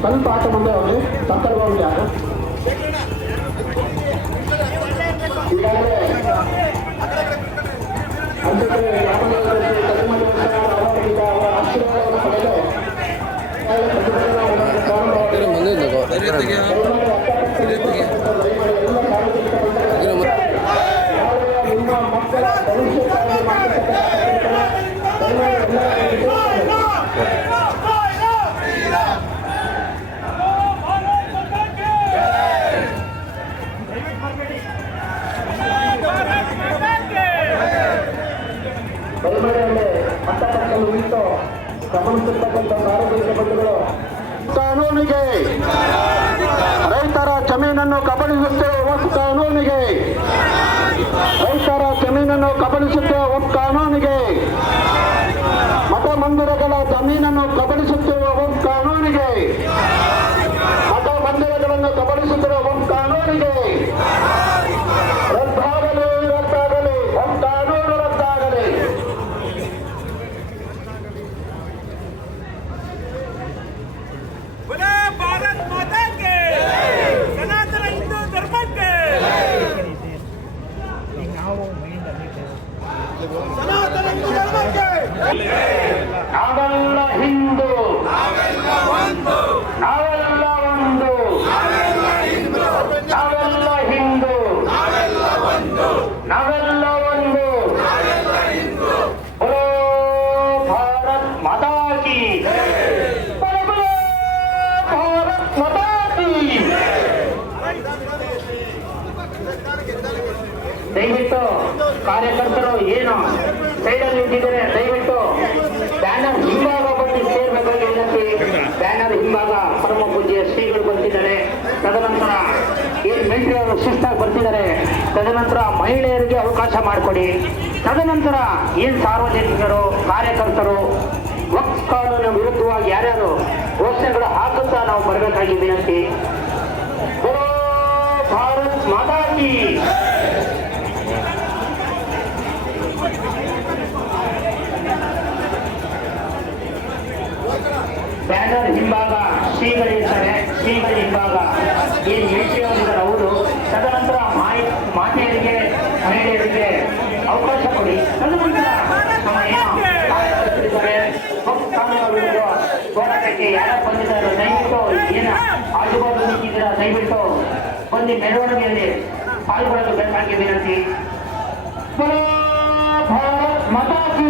ಸ್ವಲ್ಪ ಆಟ ಮುಂದೆ ಹೋಗಿ ಸಂದರ್ಭ ಯಾರು ಈಗಾಗಲೇ ಅಂತ್ಯಕ್ರಿಯೆ ಅವರ ಆಶೀರ್ವಾದವನ್ನು ಪಡೆದು ನಿಮ್ಮ ಮಕ್ಕಳ ಬರಿಮಳೆಯಲ್ಲಿ ಹತ್ತಪಟ್ಟಲು ನಿಂತು ಗಮನಿಸಿರ್ತಕ್ಕಂಥ ಸಾರ್ವಜನಿಕ ಬಂಧುಗಳು ಕಾನೂನಿಗೆ ರೈತರ ಜಮೀನನ್ನು ಕಬಳಿಸುತ್ತಿರುವ ಕಾನೂನಿಗೆ ರೈತರ ಜಮೀನನ್ನು ಕಬಳಿಸುತ್ತಿರುವ ಕಾನೂನಿಗೆ ಮಠ ಮಂದಿರಗಳ ಜಮೀನನ್ನು ಕಬಳಿಸುತ್ತಿರುವ ಕಾನೂನಿಗೆ ಮಠ ಮಂದಿರಗಳನ್ನು ಕಬಳಿಸುತ್ತಿರುವ ಕಾನೂನಿಗೆ ರದ್ದಾಗಲಿ ರದ್ದಾಗಲಿ ಕಾನೂನು ರದ್ದಾಗಲಿ. ಭಾರತ್ ಮಾತಾ ಕೆ ಸನಾತನ ಹಿಂದೂ ಧರ್ಮಕ್ಕೆ ಸನಾತನ ಹಿಂದೂ ಧರ್ಮಕ್ಕೆ ನಾವೆಲ್ಲ ಹಿಂದೂ ನಾವೆಲ್ಲ ಒಂದು ನಾವೆಲ್ಲ ಹಿಂದೂ ನಾವೆಲ್ಲ ಒಂದು बोलो भारत माता की बोलो भारत माता की. ದಯವಿಟ್ಟು ಕಾರ್ಯಕರ್ತರು ಏನು ಸೈಡಲ್ಲಿ ನಿಂತಿದ್ದಾರೆ ದಯವಿಟ್ಟು ಬ್ಯಾನರ್ ಹಿಂಭಾಗ ಬಂದು ಸೇರ್ಬೇಕಾಗಿ ವಿನಂತಿ. ಬ್ಯಾನರ್ ಹಿಂಭಾಗ ಪರಮ ಪೂಜ್ಯ ಶ್ರೀಗಳು ಬರ್ತಿದ್ದಾರೆ. ತದನಂತರ ಏನು ಮಿಲಿಟರಿ ಅವರು ಶಿಸ್ತಾಗಿ ಬರ್ತಿದ್ದಾರೆ. ತದನಂತರ ಮಹಿಳೆಯರಿಗೆ ಅವಕಾಶ ಮಾಡಿಕೊಡಿ. ತದನಂತರ ಏನು ಸಾರ್ವಜನಿಕರು ಕಾರ್ಯಕರ್ತರು ವಕ್ಫ್ ಕಾನೂನಿನ ವಿರುದ್ಧವಾಗಿ ಯಾರ್ಯಾರು ಘೋಷಣೆಗಳು ಹಾಕುತ್ತಾ ನಾವು ಬರಬೇಕಾಗಿ ವಿನಂತಿ. बोलो भारत माता की. ಬ್ಯಾನರ್ ಹಿಂಭಾಗ ಶ್ರೀಗಳಿರ್ತಾರೆ. ಶ್ರೀಗಳ ಹಿಂಭಾಗ ಏನು ಮಿಲಿಟರಿಯವರಿದ್ದಾರೆ ಅವರು. ತದನಂತರ ಮಾತೆಯರಿಗೆ ಮಹಿಳೆಯರಿಗೆ ಅವಕಾಶ ಕೊಡಿ. ತದನಂತರ ನಮ್ಮ ಏನು ಕಾರ್ಯಕರ್ತರಿದ್ದಾರೆ ಹೋರಾಟಕ್ಕೆ ಯಾರು ಬಂದಿದ್ದಾರೆ ದಯವಿಟ್ಟು ಏನು ಆಜುಬಾಜು ನಿಂತಿದ್ದೀರ ದಯವಿಟ್ಟು ಬಂದು ಮೆರವಣಿಗೆಯಲ್ಲಿ ಪಾಲ್ಗೊಳ್ಳಲು ಬೇಕಾಗಿ ವಿನಂತಿ. ಭಾರತ್ ಮಾತಾ ಕಿ.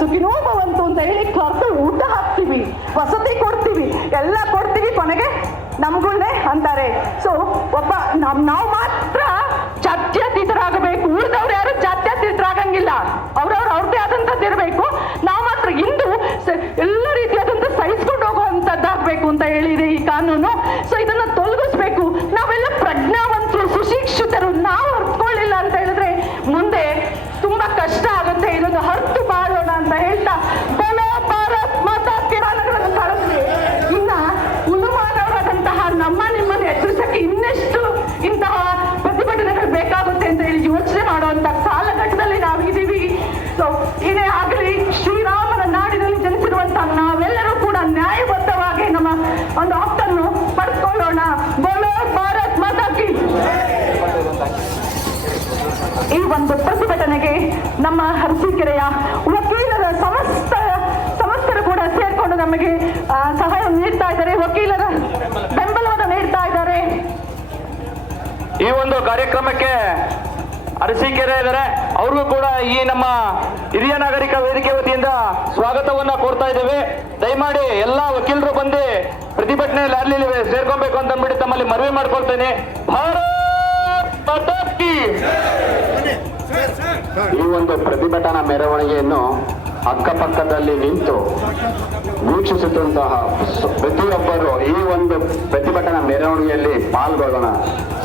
ಸುಖಿನೋ ಭವಂತು ಅಂತ ಹೇಳಿ ಕರೆದು ಊಟ ಹಾಕ್ತೀವಿ, ವಸತಿ ಕೊಡ್ತೀವಿ, ಎಲ್ಲ ಕೊಡ್ತೀವಿ, ಕೊನೆಗೆ ನಮ್ಗಳನ್ನೇ ಅಂತಾರೆ. ಸೊ ಒಬ್ಬ ನಾವು ಮಾತ್ರ ಜಾತ್ಯತೀತರಾಗಬೇಕು, ಉಳಿದವ್ರು ಯಾರು ಜಾತ್ಯತೀತರಾಗಂಗಿಲ್ಲ, ಅವ್ರದ್ದೇ ಆದಂಥದ್ದು ಇರಬೇಕು. ನಾವು ಮಾತ್ರ ಇಂದು ಎಲ್ಲ ರೀತಿಯಾದಂಥ ಸಹಿಸ್ಕೊಂಡು ಹೋಗುವಂಥದ್ದಾಗಬೇಕು ಅಂತ ಹೇಳಿದೆ ಈ ಕಾನೂನು. ಸೊ ಇದನ್ನ ತೊಲಗಿಸ್ಬೇಕು. ನಾವೆಲ್ಲ ಪ್ರಜ್ಞಾವಂತರು, ಸುಶಿಕ್ಷಿತರು, ನಾವು ಅರ್ಥಕೊಳ್ಳಿಲ್ಲ ಅಂತ ಹೇಳಿದ್ರೆ ಮುಂದೆ ತುಂಬಾ ಕಷ್ಟ ಆಗುತ್ತೆ. ಇದೊಂದು ಹರ್ತು ಬಾಳೋಣ ಅಂತ ಹೇಳ್ತಾ ಬೋಲೋ ಭಾರತ್ ಮಾತಾ ಕಿರಣಗಳನ್ನು ಕಳಿಸ್ಲಿ. ಇನ್ನ ಉಳುಮಾನವರಾದಂತಹ ನಿಮ್ಮನ್ನು ಎದುರಿಸಕ್ಕೆ ಇನ್ನೆಷ್ಟು ಇಂತಹ ಪ್ರತಿಭಟನೆಗಳು ಬೇಕಾಗುತ್ತೆ ಅಂತ ಹೇಳಿ ಯೋಚನೆ ಮಾಡುವಂತ ಕಾಲಘಟ್ಟದಲ್ಲಿ ನಾವಿದ್ದೀವಿ. ಸೊ ಏನೇ ಆಗಲಿ ಶ್ರೀರಾಮನ ನಾಡಿನಲ್ಲಿ ಜನಿಸಿರುವಂತಹ ನಾವೆಲ್ಲರೂ ಕೂಡ ನ್ಯಾಯಬದ್ಧವಾಗಿ ನಮ್ಮ ಒಂದು ಹಕ್ಕನ್ನು ಪಡ್ಕೊಳ್ಳೋಣ. ಬೋಲೋ ಭಾರತ್ ಮಾತಾ ಕಿ. ಈ ಒಂದು ಪ್ರತಿಭಟನೆಗೆ ನಮ್ಮ ಅರಸೀಕೆರೆಯ ವಕೀಲರ ಸಮಸ್ತರು ಕೂಡ ಸೇರ್ಕೊಂಡು ನಮಗೆ ಸಹಾಯ ನೀಡ್ತಾ ಇದ್ದಾರೆ, ವಕೀಲರ ಬೆಂಬಲವನ್ನು ನೀಡ್ತಾ ಇದ್ದಾರೆ. ಈ ಒಂದು ಕಾರ್ಯಕ್ರಮಕ್ಕೆ ಅರಸೀಕೆರೆ ಇದ್ದಾರೆ, ಅವ್ರಿಗೂ ಕೂಡ ಈ ನಮ್ಮ ಹಿರಿಯ ನಾಗರಿಕ ವೇದಿಕೆ ವತಿಯಿಂದ ಸ್ವಾಗತವನ್ನ ಕೋರ್ತಾ ಇದ್ದೇವೆ. ದಯಮಾಡಿ ಎಲ್ಲಾ ವಕೀಲರು ಬಂದು ಪ್ರತಿಭಟನೆ ರ್ಯಾಲಿಯಲ್ಲಿ ಸೇರ್ಕೊಬೇಕು ಅಂತ ಅಂದ್ಬಿಟ್ಟು ತಮ್ಮಲ್ಲಿ ಮನವಿ ಮಾಡ್ಕೊಳ್ತೇನೆ. ಭಾರತ್ ಮಾತಾ ಕಿ. ಈ ಒಂದು ಪ್ರತಿಭಟನಾ ಮೆರವಣಿಗೆಯನ್ನು ಅಕ್ಕಪಕ್ಕದಲ್ಲಿ ನಿಂತು ವೀಕ್ಷಿಸುತ್ತಿರುವಂತಹ ಪ್ರತಿಯೊಬ್ಬರು ಈ ಒಂದು ಪ್ರತಿಭಟನಾ ಮೆರವಣಿಗೆಯಲ್ಲಿ ಪಾಲ್ಗೊಳ್ಳೋಣ.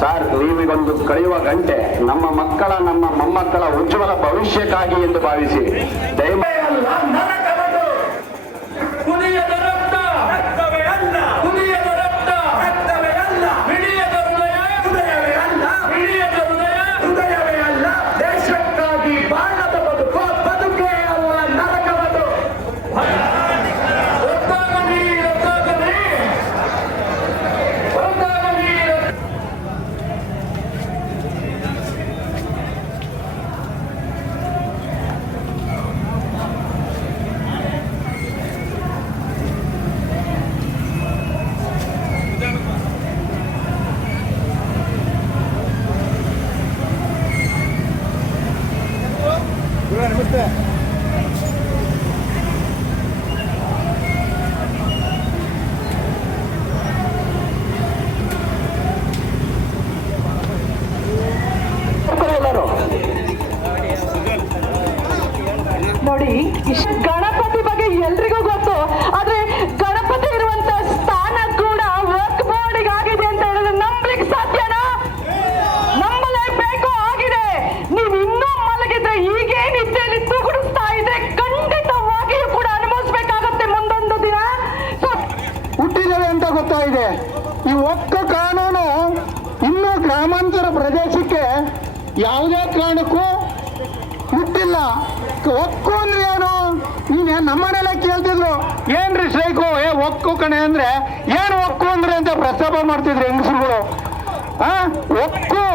ಸರ್, ನೀವೀಗೊಂದು ಕಳೆಯುವ ಗಂಟೆ ನಮ್ಮ ಮಕ್ಕಳ, ನಮ್ಮ ಮೊಮ್ಮಕ್ಕಳ ಉಜ್ವಲ ಭವಿಷ್ಯಕ್ಕಾಗಿ ಎಂದು ಭಾವಿಸಿ ದಯಮಾಡಿ ನೋಡಿ, ಗಣಪತಿ ಬಗ್ಗೆ ಎಲ್ರಿಗೂ ಗೊತ್ತು, ಆದ್ರೆ ಗಣಪತಿ ಇರುವಂತ ಸ್ಥಾನ ಕೂಡ ವರ್ಕ್ ಬೋರ್ಡ್ ಆಗಿದೆ ಅಂತ ಹೇಳಿದ್ರೆ ನಂಬಲಿಕ್ಕೆ ಸಾಧ್ಯನಾ? ನಂಬಲೇಬೇಕು ಆಗಿದೆ. ನೀವು ಇನ್ನೂ ಮಲಗಿದ್ರೆ ಹೀಗೆ ನಿದ್ದೆಯಲ್ಲಿ ತೂಗುಡಿಸ್ತಾ ಇದ್ರೆ ಖಂಡಿತವಾಗಿಯೂ ಕೂಡ ಅನುಭವಿಸ್ಬೇಕಾಗತ್ತೆ ಮುಂದೊಂದು ದಿನ. ಹುಟ್ಟಿದ್ದೇವೆ ಅಂತ ಗೊತ್ತಾಗಿದೆ. ಈ ಒಕ್ಕ ಕಾನೂನು ಇನ್ನು ಗ್ರಾಮಾಂತರ ಪ್ರದೇಶಕ್ಕೆ ಯಾವುದೇ ಕಾರಣಕ್ಕೂ ಹುಟ್ಟಿಲ್ಲ. ಒಕ್ಕು ಅಂದ್ರೆ ಏನು? ನೀನು ನಮ್ಮನೆಲ್ಲ ಕೇಳ್ತಿದ್ರು, ಏನ್ರಿ ಸ್ಟ್ರೈಕು, ಒಕ್ಕು ಕಣೆ ಅಂದ್ರೆ ಏನು ಒಕ್ಕು ಅಂದ್ರೆ ಅಂತ ಪ್ರಸ್ತಾಪ ಮಾಡ್ತಿದ್ರು ಹೆಂಗಸರುಗಳು. ಒಕ್ಕು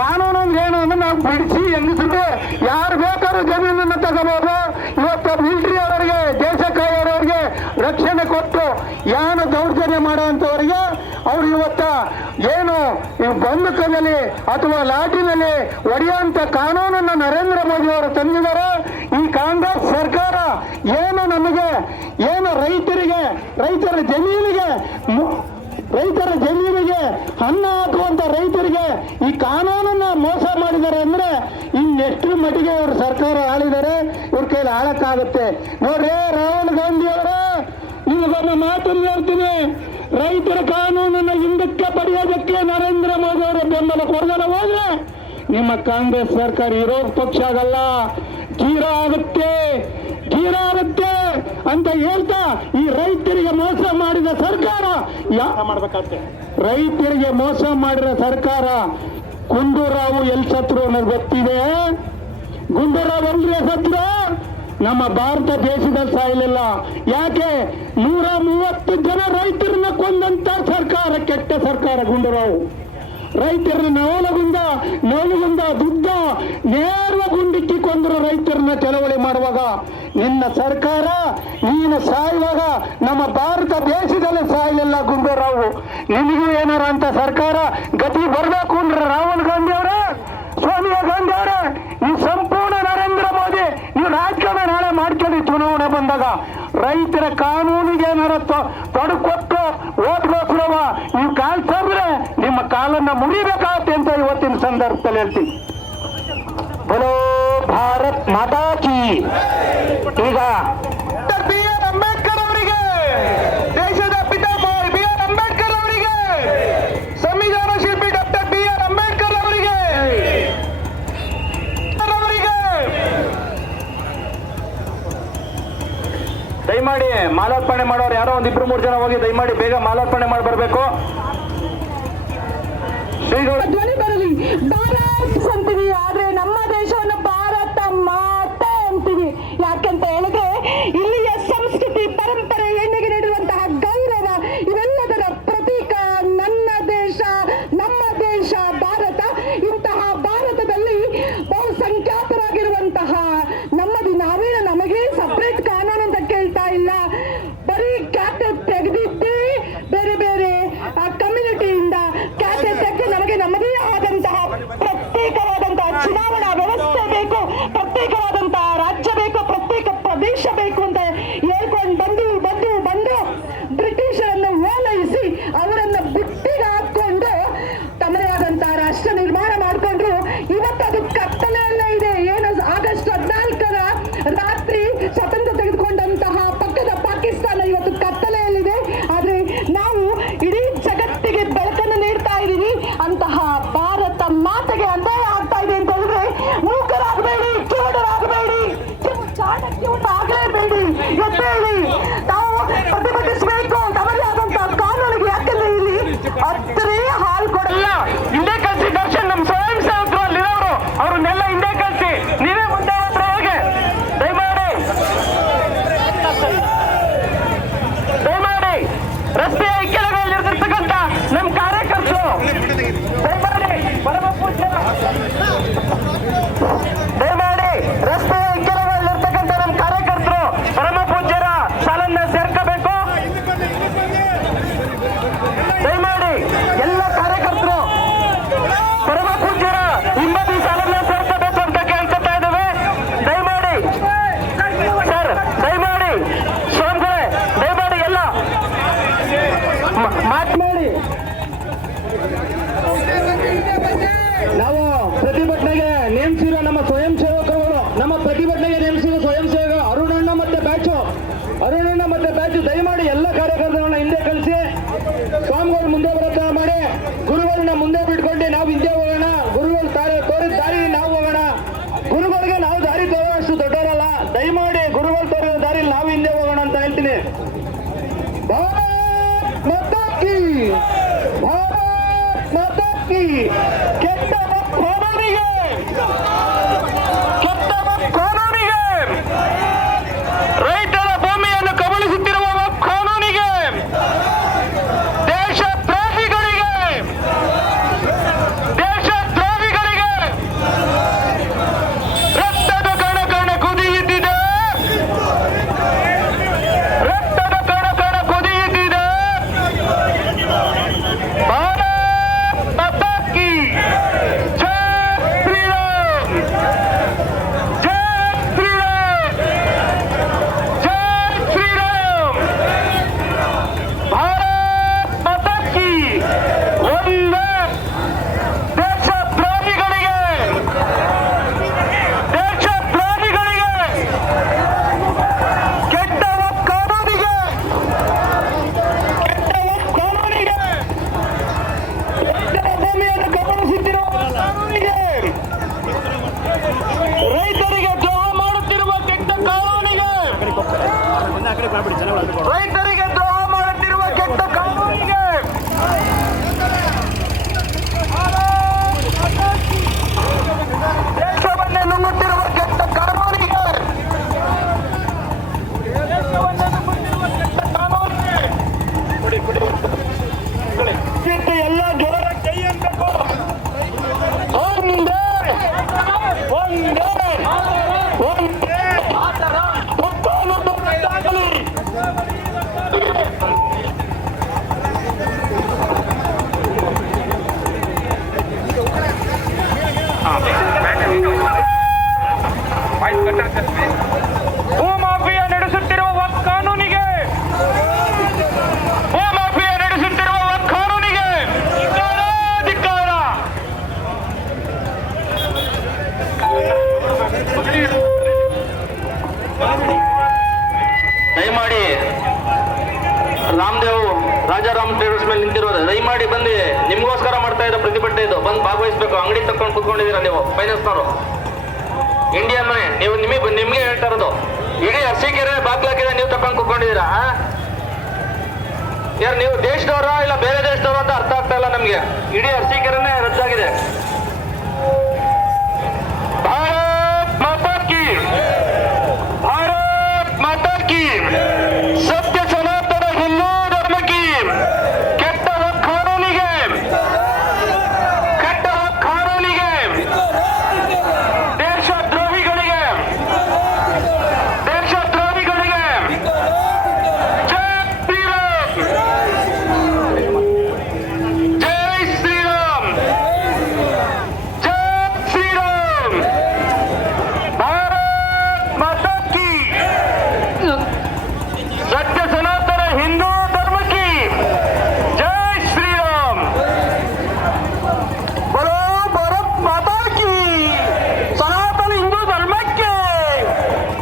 ಕಾನೂನು ಅಂದ್ರೆ ಏನು ಅಂದ್ರೆ ನಾವು ಬಿಡಿಸಿ ಹೆಂಗಸರಿಗೆ ಯಾರು ಬೇಕಾದ್ರೂ ಜಮೀನನ್ನು ತಗೋಬಹುದು. ಇವತ್ತು ಮಿಲಿಟರಿ ಅವರಿಗೆ, ದೇಶ ಕಾಯೋರವ್ರಿಗೆ ರಕ್ಷಣೆ ಕೊಟ್ಟು ಏನು ದೌರ್ಜನ್ಯ ಮಾಡುವಂಥವ್ರಿಗೆ ಅವ್ರು ಇವತ್ತ ಏನು ಬಂದೂಕದಲ್ಲಿ ಅಥವಾ ಲಾಠಿನಲ್ಲಿ ಹೊಡೆಯುವಂತ ಕಾನೂನನ್ನು ನರೇಂದ್ರ ಮೋದಿ ಅವರು ತಂದಿದ್ದಾರೆ. ಈ ಕಾಂಗ್ರೆಸ್ ಸರ್ಕಾರ ಏನು ನಮಗೆ ಏನು ರೈತರ ಜಮೀನಿಗೆ ಅನ್ನ ಹಾಕುವಂತ ರೈತರಿಗೆ ಈ ಕಾನೂನನ್ನ ಮೋಸ ಮಾಡಿದ್ದಾರೆ ಅಂದ್ರೆ ಇನ್ನೆಷ್ಟು ಮಟ್ಟಿಗೆ ಇವರು ಸರ್ಕಾರ ಆಳಿದ್ದಾರೆ, ಇವ್ರ ಕೈಲಿ ಆಳಕ್ಕಾಗುತ್ತೆ. ನೋಡ್ರಿ ರಾಹುಲ್ ಗಾಂಧಿ ಅವರ ನಿಮಗೊಂದು ಮಾತನ್ನು ಹೇಳ್ತೀನಿ, ರೈತರ ಕಾನೂನನ್ನು ಹಿಂದಕ್ಕೆ ಪಡೆಯೋದಕ್ಕೆ ನರೇಂದ್ರ ಮೋದಿ ಅವರ ಬೆಂಬಲ ಕೊಡದಲ್ಲ ಹೋದ್ರೆ ನಿಮ್ಮ ಕಾಂಗ್ರೆಸ್ ಸರ್ಕಾರ ವಿರೋಧ ಪಕ್ಷ ಆಗಲ್ಲ, ಜೀರೋ ಆಗುತ್ತೆ ಅಂತ ಹೇಳ್ತಾ ಈ ರೈತರಿಗೆ ಮೋಸ ಮಾಡಿದ ಸರ್ಕಾರ ಮಾಡ್ಬೇಕಾಗ್ತದೆ. ರೈತರಿಗೆ ಮೋಸ ಮಾಡಿದ ಸರ್ಕಾರ ಗುಂಡೂರಾವ್ ಎಲ್ಲಿ ಸತ್ರು ಅನ್ನೋದು ಗೊತ್ತಿದೆ. ಗುಂಡೂರಾವ್ ಎಲ್ರೇ ಸತ್ರು? ನಮ್ಮ ಭಾರತ ದೇಶದಲ್ಲಿ ಸಾಯಲಿಲ್ಲ. ಯಾಕೆ? 130 ಜನ ರೈತರನ್ನ ಕೊಂದಂತ ಸರ್ಕಾರ, ಕೆಟ್ಟ ಸರ್ಕಾರ ಗುಂಡೂರಾವ್. ರೈತರನ್ನ ನವಲಗುಂದ ದುಡ್ಡ ನೇರ ಗುಂಡಿಕ್ಕಿ ಕೊಂದರು ರೈತರನ್ನ ಚಳವಳಿ ಮಾಡುವಾಗ. ನಿನ್ನ ಸರ್ಕಾರ ನೀನು ಸಾಯುವಾಗ ನಮ್ಮ ಭಾರತ ದೇಶದಲ್ಲಿ ಸಾಯಲಿಲ್ಲ ಗುಂಡೂರಾವ್. ನಿನಗೂ ಏನಾರ ಅಂತ ಸರ್ಕಾರ ಗತಿ ಬರಬೇಕು ಅಂದ್ರೆ ರಾಹುಲ್ ಗಾಂಧಿ ಅವರೇ, ಸೋನಿಯಾ ಗಾಂಧಿ ಅವರೇ, ಈ ಸಂಪೂರ್ಣ ನರೇಂದ್ರ ಮೋದಿ ನೀವು ರಾಜಕಾರಣ ನಾಳೆ ಮಾಡ್ಕೊಳ್ಳಿ ಚುನಾವಣೆ ಬಂದಾಗ ರೈತರ ಕಾನೂನಿಗೆ ಏನಾರ ತೊಡಕೊಟ್ಟು ಓಟ್ಗೋಸ್ಕರವ ನೀವು ಕಾಲ್ ಸರ್ರೆ ನಿಮ್ಮ ಕಾಲನ್ನ ಮುರಿಬೇಕಾಗತ್ತೆ ಅಂತ ಇವತ್ತಿನ ಸಂದರ್ಭದಲ್ಲಿ ಹೇಳ್ತೀನಿ. ಬಲೋ ಭಾರತ್ ಮಾತಾ ಕಿ. ಈಗ BR ಅಂಬೇಡ್ಕರ್ ಅವರಿಗೆ, ದೇಶದ ಪಿತಾಮಹ BR ಅಂಬೇಡ್ಕರ್ ಅವರಿಗೆ, ಸಂವಿಧಾನ ಶಿಲ್ಪಿ ಡಾಕ್ಟರ್ BR ಅಂಬೇಡ್ಕರ್ ಅವರಿಗೆ ದಯಮಾಡಿ ಮಾಲಾರ್ಪಣೆ ಮಾಡೋರು ಯಾರೋ ಒಂದಿಬ್ರು ಮೂರು ಜನ ಹೋಗಿ ದಯಮಾಡಿ ಬೇಗ ಮಾಲಾರ್ಪಣೆ ಮಾಡಿ ಬರಬೇಕು. ಶ್ರೀಗಳು ಧ್ವನಿ ಬರಲಿ. ಭಾರತ್ ಅಂತೀವಿ, ಆದ್ರೆ ನಮ್ಮ ದೇಶವನ್ನು ಭಾರತ ಮಾತೆ ಅಂತೀವಿ. ಯಾಕಂತ ಹೇಳಿದ್ರೆ ಇಲ್ಲಿಯ ಸಂಸ್ಕೃತಿ, ಪರಂಪರೆ, ಹೆಣ್ಣಿಗೆ ನೀಡುವಂತಹ ಗೌರವ, ಇವೆಲ್ಲದರ ಪ್ರತೀಕ ನನ್ನ ದೇಶ, ನಮ್ಮ ದೇಶ ಭಾರತ. ಇಂತಹ ಭಾರತದಲ್ಲಿ ಬಹುಸಂಖ್ಯಾತರಾಗಿರುವಂತಹ ನಾವೇನು ನಮಗೆ ಸಪರೇಟ್ ಕಾನೂನು ಅಂತ ಕೇಳ್ತಾ ಇಲ್ಲ. ಬರೀ ಖ್ಯಾತೆ ತೆಗೆದಿದ್ದೇ ಬೇರೆ ಬೇರೆ ಕಮ್ಯುನಿಟಿಯಿಂದ ಖ್ಯಾತೆ ತೆಗೆದು ನಮಗೆ ನಮ್ಮದೇ ಆದಂತಹ ಪ್ರತ್ಯೇಕವಾದಂತಹ ಚುನಾವಣಾ ವ್ಯವಸ್ಥೆ ಬೇಕು, ಪ್ರತ್ಯೇಕವಾದಂತಹ ರಾಜ್ಯ ಬೇಕು, ಪ್ರತ್ಯೇಕ ಪ್ರದೇಶ ಬೇಕು ಅಂತ ಹೇಳ್ಕೊಂಡು ಬಂದು ಬ್ರಿಟಿಷರನ್ನು ಓಲೈಸಿ ಅವರನ್ನು ಬುಟ್ಟಿಗೆ ಹಾಕೊಂಡು ತಮ್ಮದೇ ಆದಂತಹ ರಾಷ್ಟ್ರ ನಿರ್ಮಾಣ ಮಾಡಿಕೊಂಡ್ರು. ಇವತ್ತು ಅದು ಕತ್ತಲೆಯಲ್ಲೇ ಇದೆ. ಏನು ಆಗಸ್ಟ್ 14 ರಾತ್ರಿ ಸ್ವತಂತ್ರ ತೆಗೆದುಕೊಂಡಂತಹ ಪಕ್ಕದ ಪಾಕಿಸ್ತಾನ ಇವತ್ತು ಕತ್ತಲೆಯಲ್ಲಿದೆ. ಆದ್ರೆ ನಾವು ಇಡೀ ಜಗತ್ತಿಗೆ ಬೆಳಕನ್ನು ನೀಡ್ತಾ ಇದ್ದೀವಿ. ಅಂತಹ ಭಾರತ ಮಾತೆಗೆ ಅನ್ಯಾಯ ಆಗ್ತಾ ಇದೆ ಅಂತ ಹೇಳಿದ್ರೆ ಮೂಕರಾಗಬೇಡಿ, ಕಿವುಡರಾಗಬೇಡಿ, ಚಾಣಕ್ಯವನ್ನು ಆಗಲೇಬೇಡಿ, ಎದ್ದೇಳಿ. ನಾವು ಪ್ರತಿಭಟಿಸಬೇಕು ತಮ್ಮದೇ ಆದಂತಹ ಕಾನೂನಿಗೆ. ಯಾಕಂದ್ರೆ ಇಲ್ಲಿ ಹತ್ತನೇ ಹಾಲು ಕೊಡಲ್ಲ. ಹಿಂದೆ ಕಳಿಸಿ ದರ್ಶನ್, ನಮ್ಮ ಸ್ವಯಂ ಸೇವಕರು ಅಲ್ಲಿರೋರು, ಅವ್ರನ್ನೆಲ್ಲ ಹಿಂದೆ ಕಳಿಸಿ. ನೀವೇ ಮುಂದೆ ಹತ್ರ ಹೇಗೆ ದಯಮಾಡಿ ರಸ್ತೆಯ ಇಕ್ಕೆಲಗಳಲ್ಲಿರ್ತಕ್ಕಂಥ ನಮ್ಮ ಕಾರ್ಯಕರ್ತರು ದಯಮಾಡಿ ರಸ್ತೆಯ ಇಕ್ಕೆಲಗಳಲ್ಲಿರ್ತಕ್ಕಂಥ ನಮ್ಮ ಕಾರ್ಯಕರ್ತರು ಪರಮ ಪೂಜ್ಯರ ಸಾಲನ್ನ ಸೇರ್ಕೋಬೇಕು. ದಯಮಾಡಿ ಎಲ್ಲ ಕಾರ್ಯಕರ್ತರು ಪರಮ ಪೂಜ್ಯರ ಹಿಂಬದಿ ಸಾಲನ್ನ ಸೇರ್ಕೋಬೇಕು ಅಂತ ಕೇಳ್ಕೊತಾ ಇದ್ದೇವೆ. ದಯಮಾಡಿ ಸರ್, ದಯಮಾಡಿ ಸ್ವಾಮಿಗಳೇ, ದಯಮಾಡಿ ಎಲ್ಲ ಮಾತನಾಡಿ. ನಾವು ಪ್ರತಿಭಟನೆಗೆ ನೇಮಿಸಿರೋ ನಮ್ಮ ಸ್ವಯಂ ಸೇವಕರುಗಳು, ನಮ್ಮ ಪ್ರತಿಭಟನೆಗೆ ನೇಮಿಸಿರೋ ಸ್ವಯಂ ಸೇವಕ ಅರುಣಣ್ಣ ಮತ್ತೆ ಬ್ಯಾಚು ದಯಮಾಡಿ ಎಲ್ಲ ಕಾರ್ಯಕರ್ತರನ್ನ ಹಿಂದೆ ಕಳಿಸಿ. ಸ್ವಾಮಿಗಳು ಮುಂದೆ ಬರತ್ತ ಮಾಡಿ, ಗುರುಗಳನ್ನ ಮುಂದೆ ಬಿಟ್ಕೊಂಡು ನಾವು ಹಿಂದೆ ಹೋಗೋಣ. ಗುರುಗಳು ತೋರಿದ ದಾರಿ ನಾವು ಹೋಗೋಣ. ಗುರುಗಳಿಗೆ ನಾವು ದಾರಿ ತೋರೋಷ್ಟು ದೊಡ್ಡವರಲ್ಲ. ದಯಮಾಡಿ ಗುರುಗಳು ತೋರಿದ ದಾರಿಲಿ ನಾವು ಹಿಂದೆ ಹೋಗೋಣ ಅಂತ ಹೇಳ್ತೀನಿ. ಭಾರತ್ ಮಾತಾ ಕಿ. ದಯಮಾಡಿ ಬಂದು ನಿಮ್ಗೋಸ್ಕರ ಮಾಡ್ತಾ ಇದ್ದ ಪ್ರತಿಭಟನೆ ಇದು ಬಂದು ಭಾಗವಹಿಸ್ಬೇಕು. ಅಂಗಡಿ ತಕೊಂಡು ಕುತ್ಕೊಂಡಿದ್ದೀರಾ ನೀವು ಫೈನಾನ್ಸ್ನವರು, ಇಂಡಿಯನ್ ಮನೆ. ನೀವು ನಿಮ್ಗೆ ಹೇಳ್ತಾ ಇರೋದು, ಇಡೀ ಅರಸೀಕೆರೆ ಬಾಗ್ಲಾಕಿದೆ, ನೀವು ತಕೊಂಡು ಕುತ್ಕೊಂಡಿದ್ದೀರಾ? ಯಾರು ನೀವು ದೇಶದವರ ಇಲ್ಲ ಬೇರೆ ದೇಶದವರು ಅಂತ ಅರ್ಥ ಆಗ್ತಾ ಇಲ್ಲ ನಮ್ಗೆ. ಇಡೀ ಅರಸೀಕೆರೆನೇ ರದ್ದಾಗಿದೆ. ಭಾರತ್ ಮಾತಾ ಕಿ, ಭಾರತ್ ಮಾತಾ ಕಿ, ಸತ್ಯ ಸನಾತನ ಹಿಂದೂ ಧರ್ಮ ಕಿ. ಕೆಟ್ಟದ ಕಾನೂನಿಗೆ, ಕೆಟ್ಟದ ಕಾನೂನಿಗೆ, ದೇಶದ್ರೋಹಿಗಳಿಗೆ, ದೇಶದ್ರೋಹಿಗಳಿಗೆ ಜೈ ಶ್ರೀರಾಮ್, ಜೈ ಶ್ರೀರಾಮ್, ಜೈ ಶ್ರೀರಾಮ್, ಭಾರತ್ ಮಾತಾ ಕಿ, ಸತ್ಯ ಸನಾತನ ಹಿಂದೂ ಧರ್ಮ ಕಿ ಜೈ ಶ್ರೀರಾಮ್. बोलो ಭಾರತ್ ಮಾತಾ ಕಿ, ಸನಾತನ ಹಿಂದೂ ಧರ್ಮಕ್ಕೆ.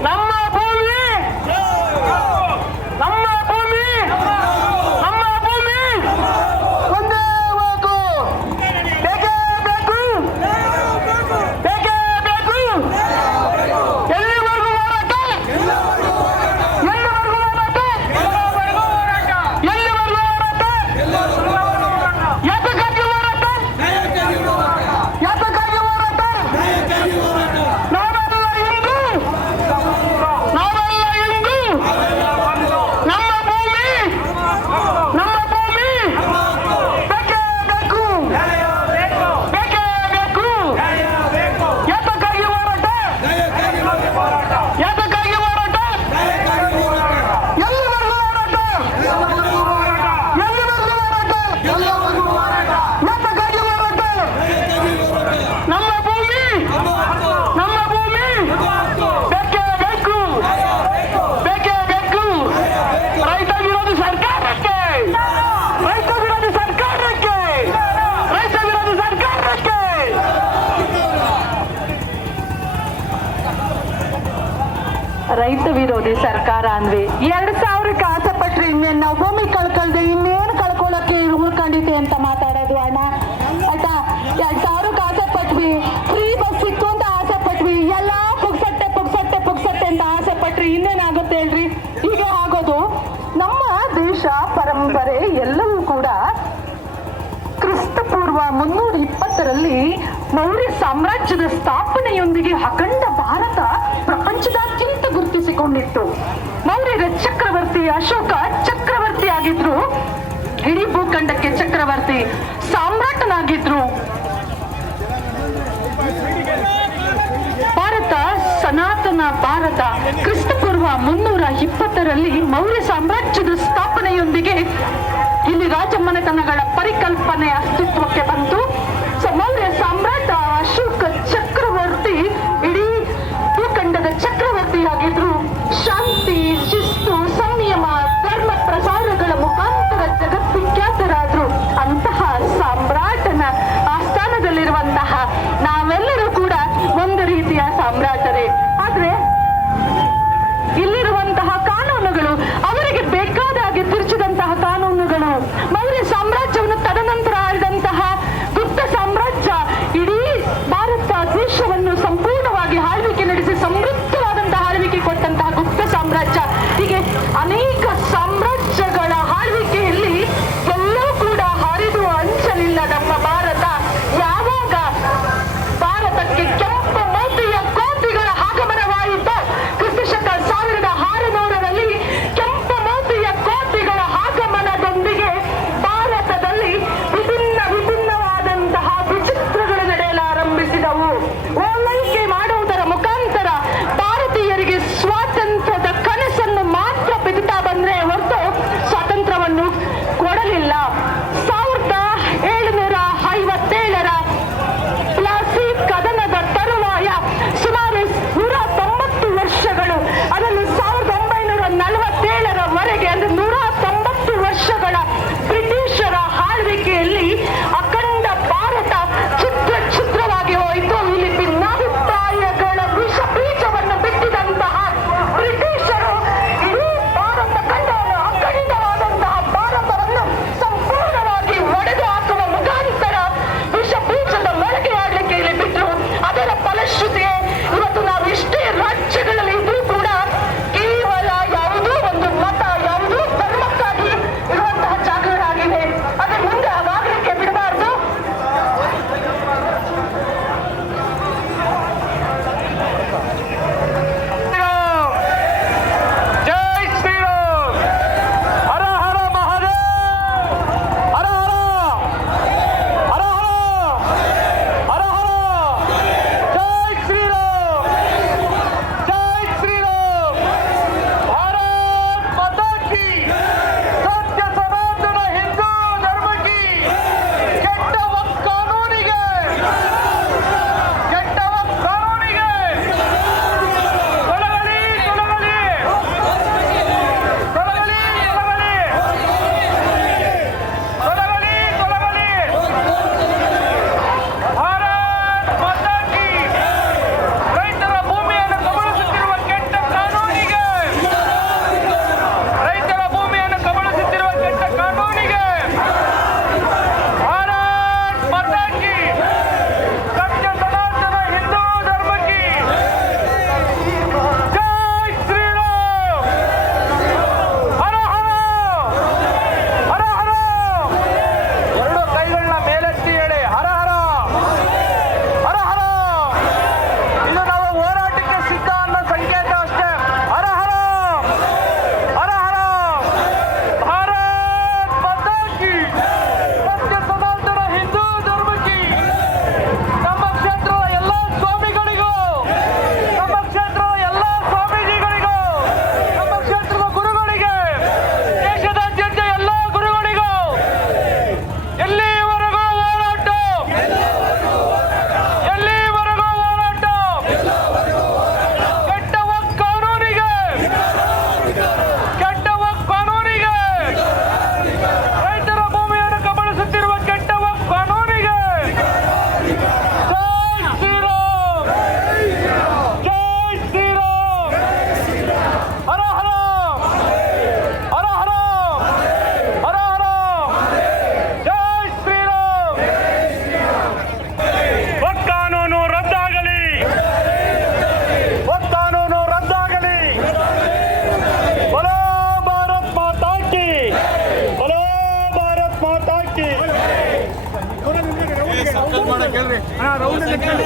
ನಮ್ಮ ಭೂಮಿ, ನಮ್ಮ ಭೂಮಿ, ನಮ್ಮ ಭೂಮಿ ಒಂದೇ ಬೇಕು, ಬೇಕೇ ಬೇಕು, ಬೇಕೇ ಬೇಕು. ಎಲ್ಲಿವರೆಗೂ ಹೋರಾಟ, ಎಲ್ಲಿವರೆಗೂ ಹೋರಾಟ, ಎಲ್ಲಿವರೆಗೂ ಹೋರಾಟ, ಯಾತಕ್ಕಾಗಿ ಹೋರಾಟ, ಯಾತಕ್ಕಾಗಿ ಹೋರಾಟ? ನಾವೆಲ್ಲ ಹಿಂದೂ, ನಾವೆಲ್ಲ ಹಿಂದೂ. ನಮ್ಮ ಭೂಮಿ, ನಮ್ಮ ಭೂಮಿ ಬೇಕೇ ಬೇಕು, ಬೇಕೇ ಬೇಕು. ಯಾತಕ್ಕಾಗಿ ಹೋರಾಟ, ಯಾತಕ್ಕಾಗಿ ಹೋರಾಟ, ಎಲ್ಲಿವರೆಗೂ ಹೋರಾಟ, ಎಲ್ಲಿವರೆಗೂ ಹೋರಾಟ, ಯಾತಕ್ಕಾಗಿ ಹೋರಾಟ? ನಮ್ಮ ಭೂಮಿ, ನಮ್ಮ ಭೂಮಿ ಬೇಕೇ ಬೇಕು, ಬೇಕೇ ಬೇಕು. ರೈತ ವಿರೋಧಿ ಸರ್ಕಾರಕ್ಕೆ, ರೈತ ವಿರೋಧಿ ಸರ್ಕಾರಕ್ಕೆ, ರೈತ ವಿರೋಧಿ ಸರ್ಕಾರಕ್ಕೆ. ರೈತ ವಿರೋಧಿ ಸರ್ಕಾರ ಅಂದ್ವಿ. 2000ಕ್ಕೆ ಆಸೆ ಪಟ್ರಿ, ಇನ್ನೇನು ನಾವು ಭೂಮಿ ಕಳ್ಕೊಳ್ದೆ ಇನ್ನೇನು ಕಳ್ಕೊಳ್ಳೋಕೆ ಉಳ್ಕೊಂಡಿದ್ದೆ ಅಂತ ಮಾತಾಡೋದು ಅಣ್ಣ. ಆಯ್ತಾ, 2000ಕ್ಕೆ ಆಸೆ ಪಟ್ವಿ, ಫ್ರೀ ಬಸ್ ಸಿಕ್ತು ಅಂತ ಆಸೆ ಪಟ್ವಿ, ಎಲ್ಲ ಪುಗ್ಸಟ್ಟೆ ಪುಗ್ಸಟ್ಟೆ ಪುಗ್ಸಟ್ಟೆ ಅಂತ ಆಸೆ ಪಟ್ರಿ, ಇನ್ನೇನಾಗುತ್ತೆ ಹೇಳ್ರಿ? ಹೀಗೆ ಆಗೋದು. ನಮ್ಮ ದೇಶ ಪರಂಪರೆ ಎಲ್ಲವೂ ಕೂಡ ಕ್ರಿಸ್ತಪೂರ್ವ 320ರಲ್ಲಿ ಮೌರ್ಯ ಸಾಮ್ರಾಜ್ಯದ ಸ್ಥಾಪನೆಯೊಂದಿಗೆ ಅಖಂಡ ಭಾರತ ಪ್ರಪಂಚದಾದ್ಯಂತ ಗುರುತಿಸಿಕೊಂಡಿತ್ತು. ಮೌರ್ಯರ ಚಕ್ರವರ್ತಿ ಅಶೋಕ ಚಕ್ರವರ್ತಿ ಆಗಿದ್ರು, ಇಡೀ ಭೂಖಂಡಕ್ಕೆ ಚಕ್ರವರ್ತಿ ಸಾಮ್ರಾಟನಾಗಿದ್ರು. ಭಾರತ ಸನಾತನ ಭಾರತ ಕ್ರಿಸ್ತಪೂರ್ವ 320ರಲ್ಲಿ ಮೌರ್ಯ ಸಾಮ್ರಾಜ್ಯದ ಸ್ಥಾಪನೆಯೊಂದಿಗೆ ಇಲ್ಲಿ ರಾಜಮನೆತನಗಳ ಪರಿಕಲ್ಪನೆ ಅಸ್ತಿತ್ವಕ್ಕೆ ಬಂತು. ಸೊ ಮೌರ್ಯ ಸಾಮ್ರಾಟ ಅಶೋಕ ಚಕ್ರವರ್ತಿ ಇಡೀ ಭೂಖಂಡದ ಚಕ್ರವರ್ತಿಯಾಗಿದ್ರು. ಶಾಂತಿ, ಶಿಸ್ತು, ಸಂಯಮ, ಧರ್ಮ ಪ್ರಸಾರಗಳ ಮುಖಾಂತರ ಜಗದ್ವಿಖ್ಯಾತರಾದ್ರು. ಅಂತಹ ಸಾಮ್ರಾಟನ ಆಸ್ಥಾನದಲ್ಲಿರುವಂತಹ ನಾವೆಲ್ಲರೂ ಕೂಡ ಒಂದು ರೀತಿಯ ಸಾಮ್ರಾಟರೇ. ಆದ್ರೆ ಇಲ್ಲಿರುವಂತಹ ಕಾನೂನುಗಳು ಅವರಿಗೆ ಬೇಕಾದ ಹಾಗೆ ತಿರುಚಿದಂತಹ ಕಾನೂನುಗಳು ಮೌರ್ಯ ಸಾಮ್ರಾಜ್ಯವನ್ನು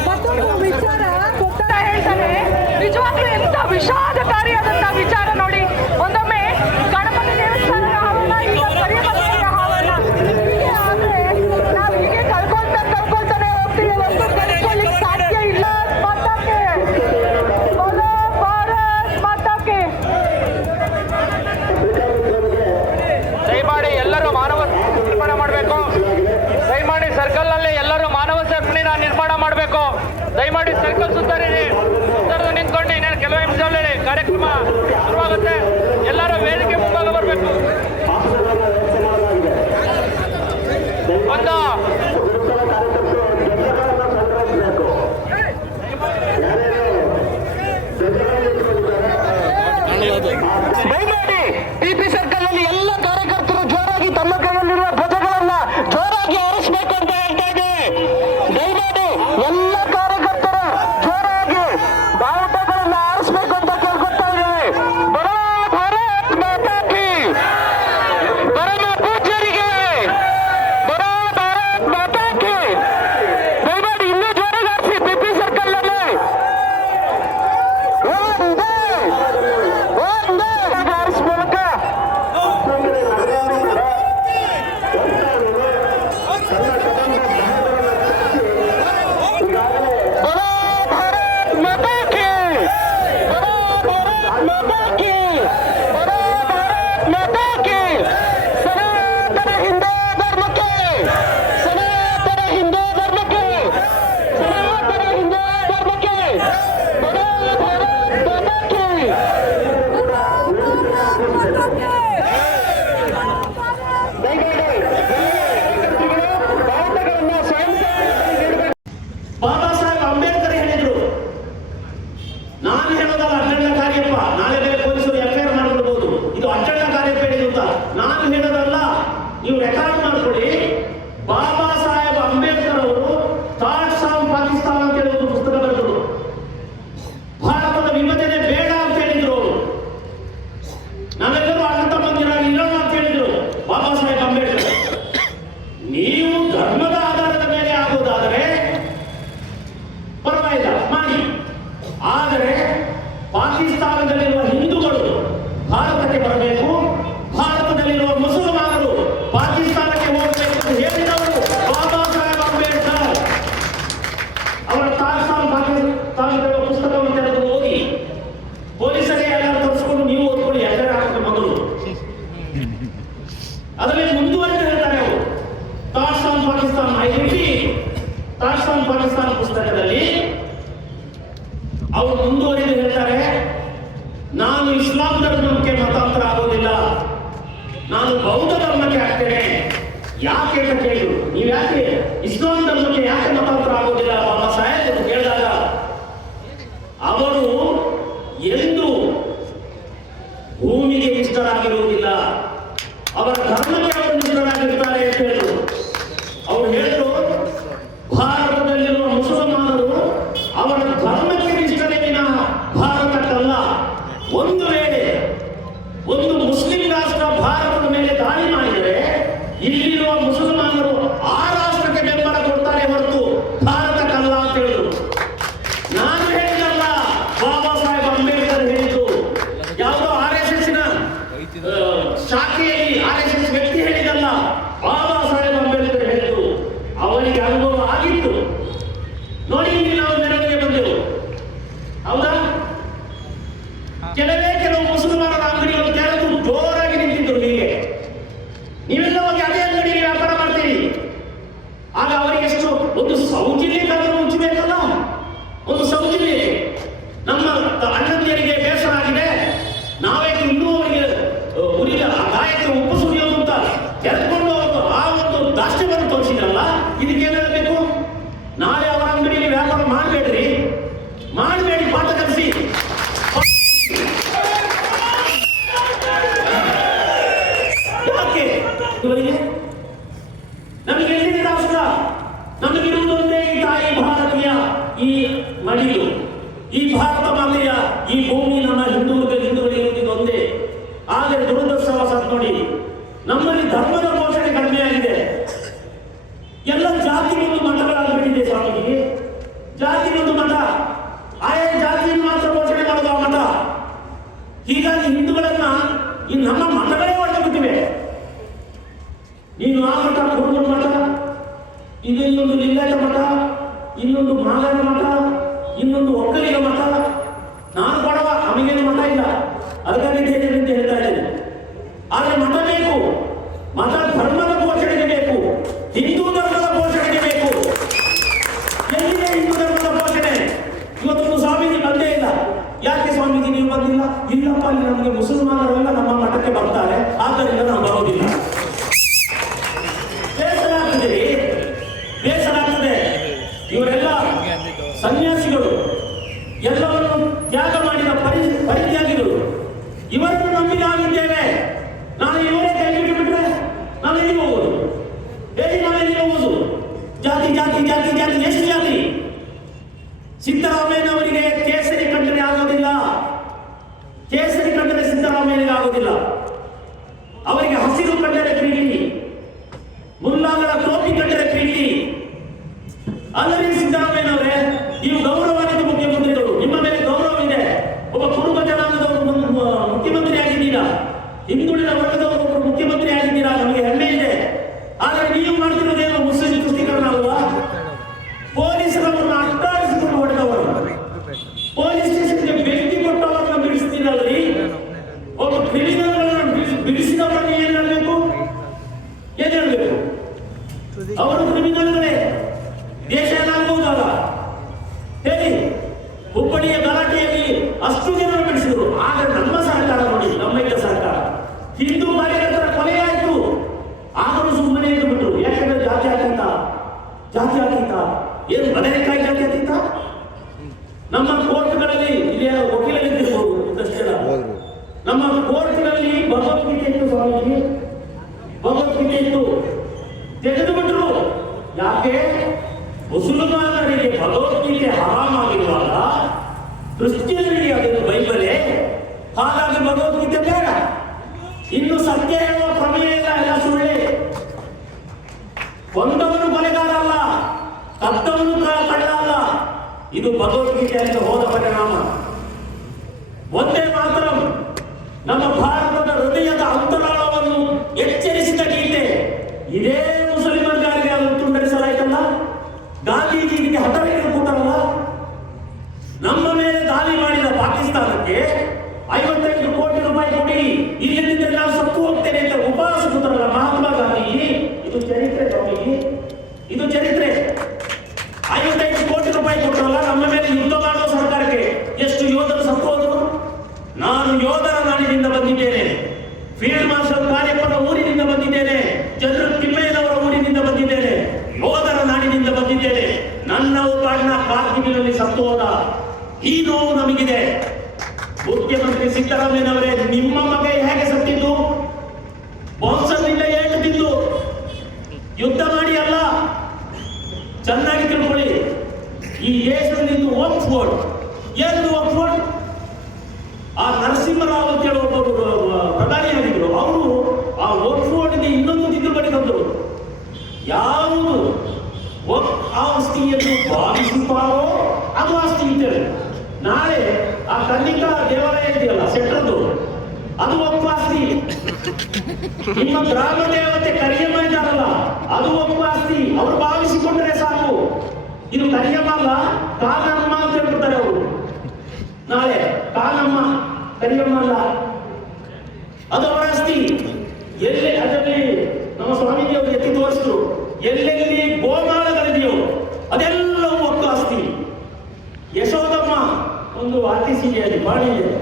ಮತ್ತೊಂದು ವಿಚಾರ ಗೊತ್ತಾ ಹೇಳ್ತಾರೆ, ನಿಜವಾಗ್ಲೂ ಎಂತ ವಿಷಾದಕಾರಿಯಾದಂತ ವಿಚಾರ ನೋಡಿ. ಒಂದೊಮ್ಮೆ ಗಣಪತಿ ದೇವಸ್ಥಾನದ ಹಾವನ್ನ, ಈಗ ಕರಿಯಮನೆಯ ಹಾವನ್ನ, ಹೀಗೆ ಆದ್ರೆ ನಾವು ಹೀಗೆ ಕಳ್ಕೊಳ್ತಾನೆ ಹೋಗ್ತೀವಿ. ಒಂದು ಕಳ್ಕೊಳ್ಳಿಕ್ ಸಾಧ್ಯ ಇಲ್ಲ. ಮಾತಾಕೆ ಬೋಲೋ ಭಾರತ್ ಮಾತಾಕೆ. ದಯಮಾಡಿ ಎಲ್ಲರೂ ಮಾನವ ನಿರ್ಮಾಣ ಮಾಡಬೇಕು. ದಯಮಾಡಿ ಸರ್ಕಲ್ ನಲ್ಲಿ ಎಲ್ಲರೂ ಮಾನವ ಸರಪಣಿನ ನಿರ್ಮಾಣ ಮಾಡಬೇಕು. ದಯಮಾಡಿ ಸರ್ಕಲ್ ಸುತ್ತರಿರಿ, ಸುತ್ತರಿದು ನಿಂತ್ಕೊಂಡು ಇನ್ನೇನು ಕೆಲವು ನಿಮಿಷದಲ್ಲಿ ಕಾರ್ಯಕ್ರಮ ಶುರುವಾಗುತ್ತೆ. ಎಲ್ಲರೂ ವೇದಿಕೆ ಮುಂಭಾಗ ಬರಬೇಕು. ಒಂದು ದಯಮಾಡಿ ಟಿಪಿ ಸರ್ಕಲ್ ನಲ್ಲಿ ಎಲ್ಲ ಕಾರ್ಯಕರ್ತರು ಜೋರಾಗಿ ತಮ್ಮ ಕೈಯಲ್ಲಿರುವ ಧ್ವಜಗಳನ್ನ ಜೋರಾಗಿ ಹಾರಿಸಬೇಕು ಅಂತ ಹೇಳ್ತಾ ಇದ್ದೇವೆ. ದಯಮಾಡಿ ಎಲ್ಲ ಕಾರ್ಯಕರ್ತರು ಜೋರಾಗಿ ಬಾವುಟಗಳನ್ನ ಹಾರಿಸಬೇಕು ಅಂತ ಕೇಳ್ಕೊತಾ ಇದ್ದೇವೆ. ಬರೋ ಭಾರತ್ ಮಾತಾ ಕೀ, ಪರಮ ಪೂಜ್ಯರಿಗೆ ಬರೋ ಭಾರತ್ ಮಾತಾ ಕೀ. ದಯಮಾಡಿ ಇನ್ನೂ ಜೋರಾಗಿ ಹಾರಿಸಿ ಟಿಪಿ ಸರ್ಕಲ್ ನಲ್ಲಿ. ಹಾರಿಸ್ ಮೂಲಕ ಬರೋ ಭಾರತ್ ಮಾತಾ ಕೀ, ಬರೋ ಭಾರತ್ ಮಾತಾ ಕೀ, ಬರೋ ಭಾರತ್ ಮಾತಾ ಕೀ. ಸನಾತನ ಹಿಂದೂ ಧರ್ಮಕ್ಕೆ, ಸನಾತನ ಹಿಂದೂ ಧರ್ಮಕ್ಕೆ, ಸನಾತನ ಹಿಂದೂ ಧರ್ಮಕ್ಕೆ, ಬರೋ ಭಾರತ್ ಮಾತಾ ಕೀ. ಬಾಬಾ ಸಾಹೇಬ್ ಅಂಬೇಡ್ಕರ್ ಹೇಳಿದ್ರು, ನಾನು ಹೇಳೋದಲ್ಲ ಅಡ್ಡಣ್ಣ ಕಾರ್ಯಪ್ಪ, ನಾಳೆ ಬೇರೆ ಪೊಲೀಸರು ಎಫ್ಐಆರ್ ಮಾಡ್ಕೊಳ್ಬಹುದು, ಇದು ಅಡ್ಡಣ್ಣ ಕಾರ್ಯಪ್ಪ ಹೇಳಿದ್ರು ಅಂತ ನಾನು ಹೇಳೋದಲ್ಲ, ನೀವು ರೆಕಾರ್ಡ್ ಮಾಡ್ಕೊಳ್ಳಿ. ಬಾಬಾ ಸಾಹೇಬ್ ಅಂಬೇಡ್ಕರ್ ಅವರು ಥಾಟ್ಸ್ ಆಫ್ ಪಾಕಿಸ್ತಾನ ಅಂತ ಹೇಳಿ ಒಂದು ಪುಸ್ತಕ ಬರೆದರು. ಭಾರತದ ವಿಭಜನೆ ಬೇಡ ಅಂತ ಹೇಳಿದ್ರು ಅವರು. ನಾವೆಲ್ಲರೂ ಅಣ್ಣ ತಮ್ಮಂದಿರಾಗಿ ಇರೋಣ ಅಂತ ಹೇಳಿದ್ರು ಬಾಬಾ ಸಾಹೇಬ್ ಅಂಬೇಡ್ಕರ್. ನೀವು ಧರ್ಮದ ಆಧಾರದ ಮೇಲೆ ಆಗುವುದಾದರೆ ಪರವಾಗಿಲ್ಲ ಮಾಡಿ, ಆದರೆ ಪಾಕಿಸ್ತಾನದಲ್ಲಿರುವ ಹಿಂದೂಗಳು ಭಾರತಕ್ಕೆ ಬರಬೇಕು, ಭಾರತದಲ್ಲಿರುವ ಮುಸಲ್ಮಾನರು ಪಾಕಿಸ್ತಾನಕ್ಕೆ ಹೋಗಬೇಕು ಅಂತ ಹೇಳಿದವರು ಬಾಬಾ ಸಾಹೇಬ್ ಅಂಬೇಡ್ಕರ್. ಅವರ ತಾತ್ಸಾನ್ ಪಾಕಿಸ್ತಾನದ ಪುಸ್ತಕವನ್ನು ತೆಗೆದು ಓದಿ, ಪೊಲೀಸರಿಗೆ ಎಲ್ಲರೂ ತರಿಸ್ಕೊಂಡು ನೀವು ಓದ್ಕೊಳ್ಳಿ, ಎಲ್ಲರ ಹಾಕಿದ ಮಗಳು ಅದರಲ್ಲಿ ಮುಂದುವರೆದು ಹೇಳ್ತಾರೆ ಅವರು. Thoughts on Pakistan, I repeat, thoughts on Pakistan ಪುಸ್ತಕದಲ್ಲಿ ಅವರು ಮುಂದುವರೆದು ಹೇಳ್ತಾರೆ, ನಾನು ಇಸ್ಲಾಂ ಧರ್ಮಕ್ಕೆ ಮತಾಂತರ ಆಗೋದಿಲ್ಲ, ನಾನು ಬೌದ್ಧ ಧರ್ಮಕ್ಕೆ ಆಗ್ತೇನೆ. ಯಾಕೆ ಅಂತ ಕೇಳಿದ್ರು. ನೀವು ಯಾಕೆ ಇಸ್ಲಾಂ ಧರ್ಮಕ್ಕೆ ಯಾಕೆ ಮತಾಂತರ ಆಗೋದಿಲ್ಲ ಬಾಬಾ ಸಾಹೇಬ್ ಅಂತ ಕೇಳಿದಾಗ ಅವರು ಎಂದು ಭೂಮಿಗೆ ಇಷ್ಟರಾಗಿರುವುದಿಲ್ಲ, ಅವರ ಧರ್ಮಕ್ಕೆ ಅವರು ನಿಷ್ಠರಾಗಿರ್ತಾರೆ ಅಂತ ಹೇಳಿದ್ರು. ಅವರು ಹೇಳಿದ್ರು, ಭಾರತದಲ್ಲಿರುವ ಮುಸಲ್ಮಾನರು ಅವರ ಧರ್ಮಕ್ಕೆ ನಿಷ್ಠರೇ ವಿನಃ ಭಾರತಕ್ಕಲ್ಲ. ಒಂದು ವೇಳೆ ಒಂದು ಮುಸ್ಲಿಂ ರಾಷ್ಟ್ರ ಭಾರತದ ಮೇಲೆ ದಾಳಿ ಮಾಡಿದರೆ ಇಲ್ಲಿರುವ ಮುಸಲ್ಮಾನರು ಆ ರಾಷ್ಟ್ರಕ್ಕೆ ಬೆಂಬಲ ಕೊಡ್ತಾರೆ ಹೊರತು ಭಾರತಕ್ಕಲ್ಲ ಅಂತ ಹೇಳಿದ್ರು. ನಾನು ಹೇಳಿದಲ್ಲ, ಬಾಬಾ ಸಾಹೇಬ್ ಅಂಬೇಡ್ಕರ್ ಹೇಳಿದ್ದು. ಯಾವುದೋ RSS ನ ಶಾಖೆಯಲ್ಲಿ RSS ವ್ಯಕ್ತಿ ಹೇಳಿದಲ್ಲ, ಬಾಬಾ ಸಾಹೇಬ್ ಅಂಬೇಡ್ಕರ್ ಹೇಳಿದ್ದು. ಅವರಿಗೆ ಅನುಭವ ಆಗಿತ್ತು. ನೋಡಿ, ಇಲ್ಲಿ ನಾವು ಮೆರವಣಿಗೆ ಬಂದೆವು, ಹೌದಾ? ಕೆಲವು ಮುಸಲ್ಮಾನರ ಅಂಗಡಿಗಳು ತೆರೆದು ಜೋರಾಗಿ ನಿಂತಿದ್ರು. ಹೀಗೆ ನೀವೆಲ್ಲ ಹೋಗಿ ಅದೇ ಅಂಗಡಿಯಲ್ಲಿ ವ್ಯಾಪಾರ ಮಾಡ್ತೀರಿ. ಆಗ ಅವರಿಗೆ ಎಷ್ಟು ಒಂದು ಸೌಜನ್ಯಕ್ಕಾದರೂ ಉಂಚಬೇಕಲ್ಲ, ಒಂದು ಸೌಜನ್ಯ. ನಮ್ಮ ಅಣ್ಣಂದಿಯರಿಗೆ ಬೇಸರ ಆಗಿದೆ, ನಾವೇ ಇನ್ನೂ ಅವರಿಗೆ ಉರಿದ ಗಾಯಕ್ಕೆ ಉಪ್ಪು ಸುರಿಯೋದು ಅಂತ ತೆರೆದುಕೊಂಡು ಅವರು ಆ ಒಂದು ದಾಷ್ಟ್ಯವನ್ನು ತೋರಿಸಿದ್ರಲ್ಲ, ಇದಕ್ಕೆ ಏನ್ ಹೇಳಬೇಕು? ನಾಳೆ ಅವರ ಅಂಗಡಿಯಲ್ಲಿ ವ್ಯಾಪಾರ ಮಾಡಬೇಡ್ರಿ, ಮಾಡಬೇಡಿ, ಪಾಠ ಕಲಿಸಿ. ಯಾಕೆ ಇವರಿಗೆ? ನಮಗೆ ಎಲ್ಲಿದೆ ರಾಷ್ಟ್ರ? ನಮಗಿರುವುದು ಒಂದೇ ಈ ತಾಯಿ ಭಾರತೀಯ ಈ ಮಡಿಲು, ಈ ಭಾರತ ಮಾತೆಯ ಈ ಭೂಮಿ, ನಮ್ಮ ಹಿಂದೂಗಳಿಗೆ ಇರುವುದು ಒಂದೇ. ಆದರೆ ದುರದೃಷ್ಟವಶಾತ್ ನೋಡಿ, ನಮ್ಮಲ್ಲಿ ಧರ್ಮದ ಪೋಷಣೆ ಕಡಿಮೆ ಆಗಿದೆ. ಎಲ್ಲ ಜಾತಿ ಒಂದು ಮಠಗಳಾಗಿ ಜಾತಿಗೊಂದು ಮತ, ಆಯಾ ಜಾತಿಯನ್ನು ಮಾತ್ರ ಘೋಷಣೆ ಮಾಡುವ ಮತ. ಹೀಗಾಗಿ ಹಿಂದೂಗಳನ್ನ ಈ ನಮ್ಮ ಮತಗಳೇ ಹೊಡೆದು ಬಿಟ್ಟಿವೆ. ನೀನು ಆ ಮತ ಕುರುಬರ ಮತ, ಇದು ಇನ್ನೊಂದು ಲಿಂಗಾಯತ ಮತ, ಇನ್ನೊಂದು ಮಾಗರ ಮತ, ಇನ್ನೊಂದು ಒಕ್ಕಲಿಗ ಮತ. ನಾನು ಕೊಡವ ನಮಗೇನು ಮತ ಇಲ್ಲ, ಅದಕ್ಕಾಗಿ ಅಂತ ಹೇಳ್ತಾ ಇದ್ದೇನೆ. ಆದರೆ ಮತ ಬೇಕು, ಮತ ಧರ್ಮದ ಘೋಷಣೆಗೆ ಬೇಕು, ಹಿಂದೂ ಧರ್ಮದ ಘೋಷಣೆಗೆ ಬೇಕು. ಎಲ್ಲಿದೆ ಹಿಂದೂ ಧರ್ಮದ ಘೋಷಣೆ? ಇವತ್ತೊಂದು ಸ್ವಾಮೀಜಿ ಬಂದೇ ಇಲ್ಲ. ಯಾಕೆ ಸ್ವಾಮೀಜಿ ನೀವು ಬಂದಿಲ್ಲ? ಇಲ್ಲಪ್ಪ, ಅಲ್ಲಿ ನಮಗೆ ಮುಸಲ್ಮಾನರೆಲ್ಲ ನಮ್ಮ ಮಠಕ್ಕೆ ಬರ್ತಾರೆ, ಆದ್ದರಿಂದ ನಾವು ಬರೋದಿಲ್ಲ. ಬೇಸರ ಆಗ್ತದೆ. ಇವರೆಲ್ಲ ಸನ್ಯಾಸಿಗಳು, ಎಲ್ಲವನ್ನು ತ್ಯಾಗ ಮಾಡಿದ ಪರಿತ್ಯಾಗಿಗಳು. ಇವರನ್ನು ನಂಬಿ ನಾವಿದ್ದೇವೆ. ನಾನು ಇವರೇ ಕೈ ಬಿಟ್ಟು ಬಿಟ್ರೆ ನಾವು ಎಲ್ಲಿ ಹೋಗೋದು? ಜಾತಿ ಜಾತಿ ಜಾತಿ ಜಾತಿ ಎಷ್ಟು ಜಾತಿ? ಸಿದ್ದರಾಮಯ್ಯನವರಿಗೆ ಕೇಸರಿ ಕಂಡರೆ ಆಗೋದಿಲ್ಲ. ಕೇಸರಿ ಕಂಡರೆ ಸಿದ್ದರಾಮಯ್ಯನಿಗೆ ಆಗೋದಿಲ್ಲ. ಅವರಿಗೆ ಹಸಿರು ಕಂಡರೆ ಪ್ರೀತಿ, ಮುಲ್ಲಾಗಳ ಟೋಪಿ ಕಂಡರೆ ಪ್ರೀತಿ. ಅಲ್ಲರಿ ಸಿದ್ದರಾಮಯ್ಯನವರೇ, ನೀವು ಗೌರವಾನ್ವಿತ ಮುಖ್ಯಮಂತ್ರಿಗಳು, ನಿಮ್ಮ ಮೇಲೆ ಗೌರವ ಇದೆ. ಒಬ್ಬ ಕುರುಬ ಜನಾಂಗದವರು ಮುಖ್ಯಮಂತ್ರಿ ಆಗಿದ್ದೀರಾ, ಹಿಂದುಳಿದ ವರ್ಗದವರು ಒಬ್ಬರು ಮುಖ್ಯಮಂತ್ರಿ ಆಗಿದ್ದೀರಾ, ನಮಗೆ ಹೆಮ್ಮೆ ಇದೆ. ಆದರೆ ನೀವು ಮಾಡ್ತಿರೋದೇನು? ಮುಸ್ಲಿಂ ತುಷ್ಟೀಕರಣ ಅಲ್ವಾ? ಪೊಲೀಸರವರನ್ನು ಅಡ್ಡಾಡಿಸಿಕೊಂಡು ಹೊಡೆದವರು, ಪೊಲೀಸ್ ಸ್ಟೇಷನ್ಗೆ ಬೆಂಕಿ ಕೊಟ್ಟವರನ್ನ ಬಿಡಿಸ್ತೀರಲ್ರಿ. ಒಬ್ಬ ಕ್ರಿಮಿನಲ್ಗಳನ್ನು ಬಿಡಿಸಿದವರನ್ನು ಏನ್ ಹೇಳ್ಬೇಕು? ಅವರು ಕ್ರಿಮಿನಲ್ಗಳೇ. ದೇಶ ಏನಾಗಬಹುದಲ್ಲ ಹೇಳಿ? ಹುಬ್ಬಳ್ಳಿಯ ಗಲಾಟೆಯಲ್ಲಿ ಅಷ್ಟು ಜನರು ಬಿಡಿಸಿದ್ರು. ಆದರೆ ನಮ್ಮ ಸರ್ಕಾರ ನೋಡಿ, ನಮ್ಮ ಸರ್ಕಾರ ಹಿಂದೂ ಕಾರ್ಯಕರ್ತರ ಕೊಲೆ ಆಯ್ತು, ಆದರೂ ಸುಮ್ಮನೆ ಇದ್ದು ಬಿಟ್ರು. ಯಾಕಂದ್ರೆ ಜಾತಿ ಅತೀತ ಏನು ಬದನೆಕಾಯಿ ಜಾತಿ ಅತೀತ? ನಮ್ಮ ಕೋರ್ಟ್ಗಳಲ್ಲಿ ಇಲ್ಲಿ ವಕೀಲರಿದ್ದಿರ್ಬೋದು ಇದ್ದಷ್ಟೆಲ್ಲ. ನಮ್ಮ ಕೋರ್ಟ್ಗಳಲ್ಲಿ ಭಗವದ್ಗೀತೆ ಇತ್ತು ಸ್ವಾಮೀಜಿ, ಭಗವದ್ಗೀತೆ ಇತ್ತು, ತೆಗೆದು ಬಿಟ್ರು. ಯಾಕೆ? ಮುಸಲ್ಮಾನರಿಗೆ ಭಗವದ್ಗೀತೆ ಹರಾಮಾಗಿರುವಾಗ ಕ್ರಿಶ್ಚಿಯನರಿಗೆ ಅದನ್ನು ಬೈಬಲೇ. ಹಾಗಾಗಿ ಭಗವದ್ಗೀತೆ ಬೇಡ. ಇನ್ನು ಸತ್ಯ ಹೇಳುವ ಪ್ರಮೇಯ ಎಲ್ಲ ಸುಳ್ಳೆ. ಕೊಂದವನು ಕೊಲೆಗಾರ ಅಲ್ಲ, ಕತ್ತವನು ಕಳ್ಳ ಅಲ್ಲ. ಇದು ಭಗವದ್ಗೀತೆಯಲ್ಲಿ ಹೋದ ಪರಿಣಾಮ. ಒಂದೇ ಮಾತ್ರ ನಮ್ಮ ಭಾರತದ ಹೃದಯದ ಅಂತರಾಳವನ್ನು ಎಚ್ಚರಿಸಿದ ಗೀತೆ. ಇದೇ ಮುಸಲ್ಮಾನರಿಗೆ ಅದನ್ನು ತುಂಡರಿಸಲಾಯ್ತಲ್ಲ. ಗಾಂಧೀಜಿಗೆ ಹಠವನ್ನು ಕೂಟರಲ್ಲ. ನಮ್ಮ ಮೇಲೆ ದಾಳಿ ಮಾಡಿದ ಪಾಕಿಸ್ತಾನಕ್ಕೆ 55 ಕೋಟಿ ರೂಪಾಯಿ ಕೊಡಿ, ಇಲ್ಲದಿದ್ದರೆ ನಾವು ಸತ್ತು ಹೋಗ್ತೇನೆ ಅಂತ ಉಪವಾಸ ಕೂತರಲ್ಲ ಮಹಾತ್ಮ ಗಾಂಧಿ. ಇದು ಚರಿತ್ರೆ ಸ್ವಾಮೀಜಿ, ಇದು ಚರಿತ್ರೆ. 55 ಕೋಟಿ ರೂಪಾಯಿ ಕೊಟ್ಟರಲ್ಲ, ನಮ್ಮ ಮೇಲೆ ಯುದ್ಧ ಮಾಡುವ ಸರ್ಕಾರಕ್ಕೆ ಎಷ್ಟು ಯೋಧರು ಸತ್ತು ಹೋದರು. ನಾನು ಯೋಧರ ನಾಡಿನಿಂದ ಬಂದಿದ್ದೇನೆ, ಫೀಲ್ಡ್ ಮಾರ್ಷಲ್ ಕಾರ್ಯಪ್ಪನ ಊರಿನಿಂದ ಬಂದಿದ್ದೇನೆ, ಜನರಲ್ ತಿಮ್ಮಯ್ಯನವರ ಊರಿನಿಂದ ಬಂದಿದ್ದೇನೆ, ಯೋಧರ ನಾಡಿನಿಂದ ಬಂದಿದ್ದೇನೆ. ನನ್ನ ಒಬ್ಬಣ್ಣ ಕಾರ್ಗಿಲ್ನಲ್ಲಿ ಸತ್ತು ಹೋದ. ಈ ನೋವು ನಮಗಿದೆ. ಮುಖ್ಯಮಂತ್ರಿ ಸಿದ್ದರಾಮಯ್ಯನವರೇ, ನಿಮ್ಮ ಮಗ ಹೇಗೆ ಸತ್ತಿದ್ದು? ಬಾಂಬ್ಸನ್ನಿಂದ ಏಟು ಬಿದ್ದು, ಯುದ್ಧ ಮಾಡಿ ಅಲ್ಲ. ಚೆನ್ನಾಗಿ ತಿಳ್ಕೊಳ್ಳಿ. ಈ ದೇಶದಲ್ಲಿ ವಕ್ಫ್ ಬೋರ್ಡ್, ಏನು ವಕ್ಫ್ ಬೋರ್ಡ್? ಆ ನರಸಿಂಹರಾವ್ ಅಂತ ಹೇಳುವ ಒಬ್ಬರು ಪ್ರಧಾನಿಯಾಗಿದ್ದರು. ಅವರು ಆ ವಕ್ಫ್ ಬೋರ್ಡ್ಗೆ ಇನ್ನೊಂದು ತಿದ್ದುಪಡಿ ತಂದರು. ಯಾವುದು ಆಸ್ತಿಯನ್ನು ಭಾವಿಸುತ್ತಾರೋ ಅದು ಆಸ್ತಿ ಇದ್ದೇವೆ. ನಾಳೆ ಆ ಕನ್ನಿಕಾ ದೇವಾಲಯ ಇದೆಯಲ್ಲ ಸೆಟ್ರದ್ದು, ಅದು ಒಪ್ಪಾಸ್ತಿ. ನಿಮ್ಮ ಗ್ರಾಮ ದೇವತೆ ಕರಿಯಮ್ಮ ಇದ್ದಾರಲ್ಲ, ಅದು ಒಪ್ಪಾಸ್ತಿ. ಅವರು ಭಾವಿಸಿಕೊಂಡ್ರೆ ಸಾಕು. ಇದು ಕರಿಯಮ್ಮ ಅಲ್ಲ, ಕಾನಮ್ಮ ಅಂತ ಹೇಳ್ಬಿಡ್ತಾರೆ ಅವರು. ನಾಳೆ ಕಾನಮ್ಮ, ಕರಿಯಮ್ಮ ಅಲ್ಲ, ಅದು ಅವರ ಆಸ್ತಿ. ಎಲ್ಲಿ ಅದರಲ್ಲಿ ನಮ್ಮ ಸ್ವಾಮೀಜಿ ಅವರು ಎತ್ತಿ ತೋರಿಸಿದ್ರು. ಎಲ್ಲೆಲ್ಲಿ ಗೋಮಾಳಗಳಿದೆಯೋ ಅದೆಲ್ಲವೂ ಒಟ್ಟು ಆಸ್ತಿ. ಯಶೋದಮ್ಮ ಒಂದು ಆರ್ಟಿಸಿಯಲ್ಲಿ ಬಾಡಿ ಇದೆ,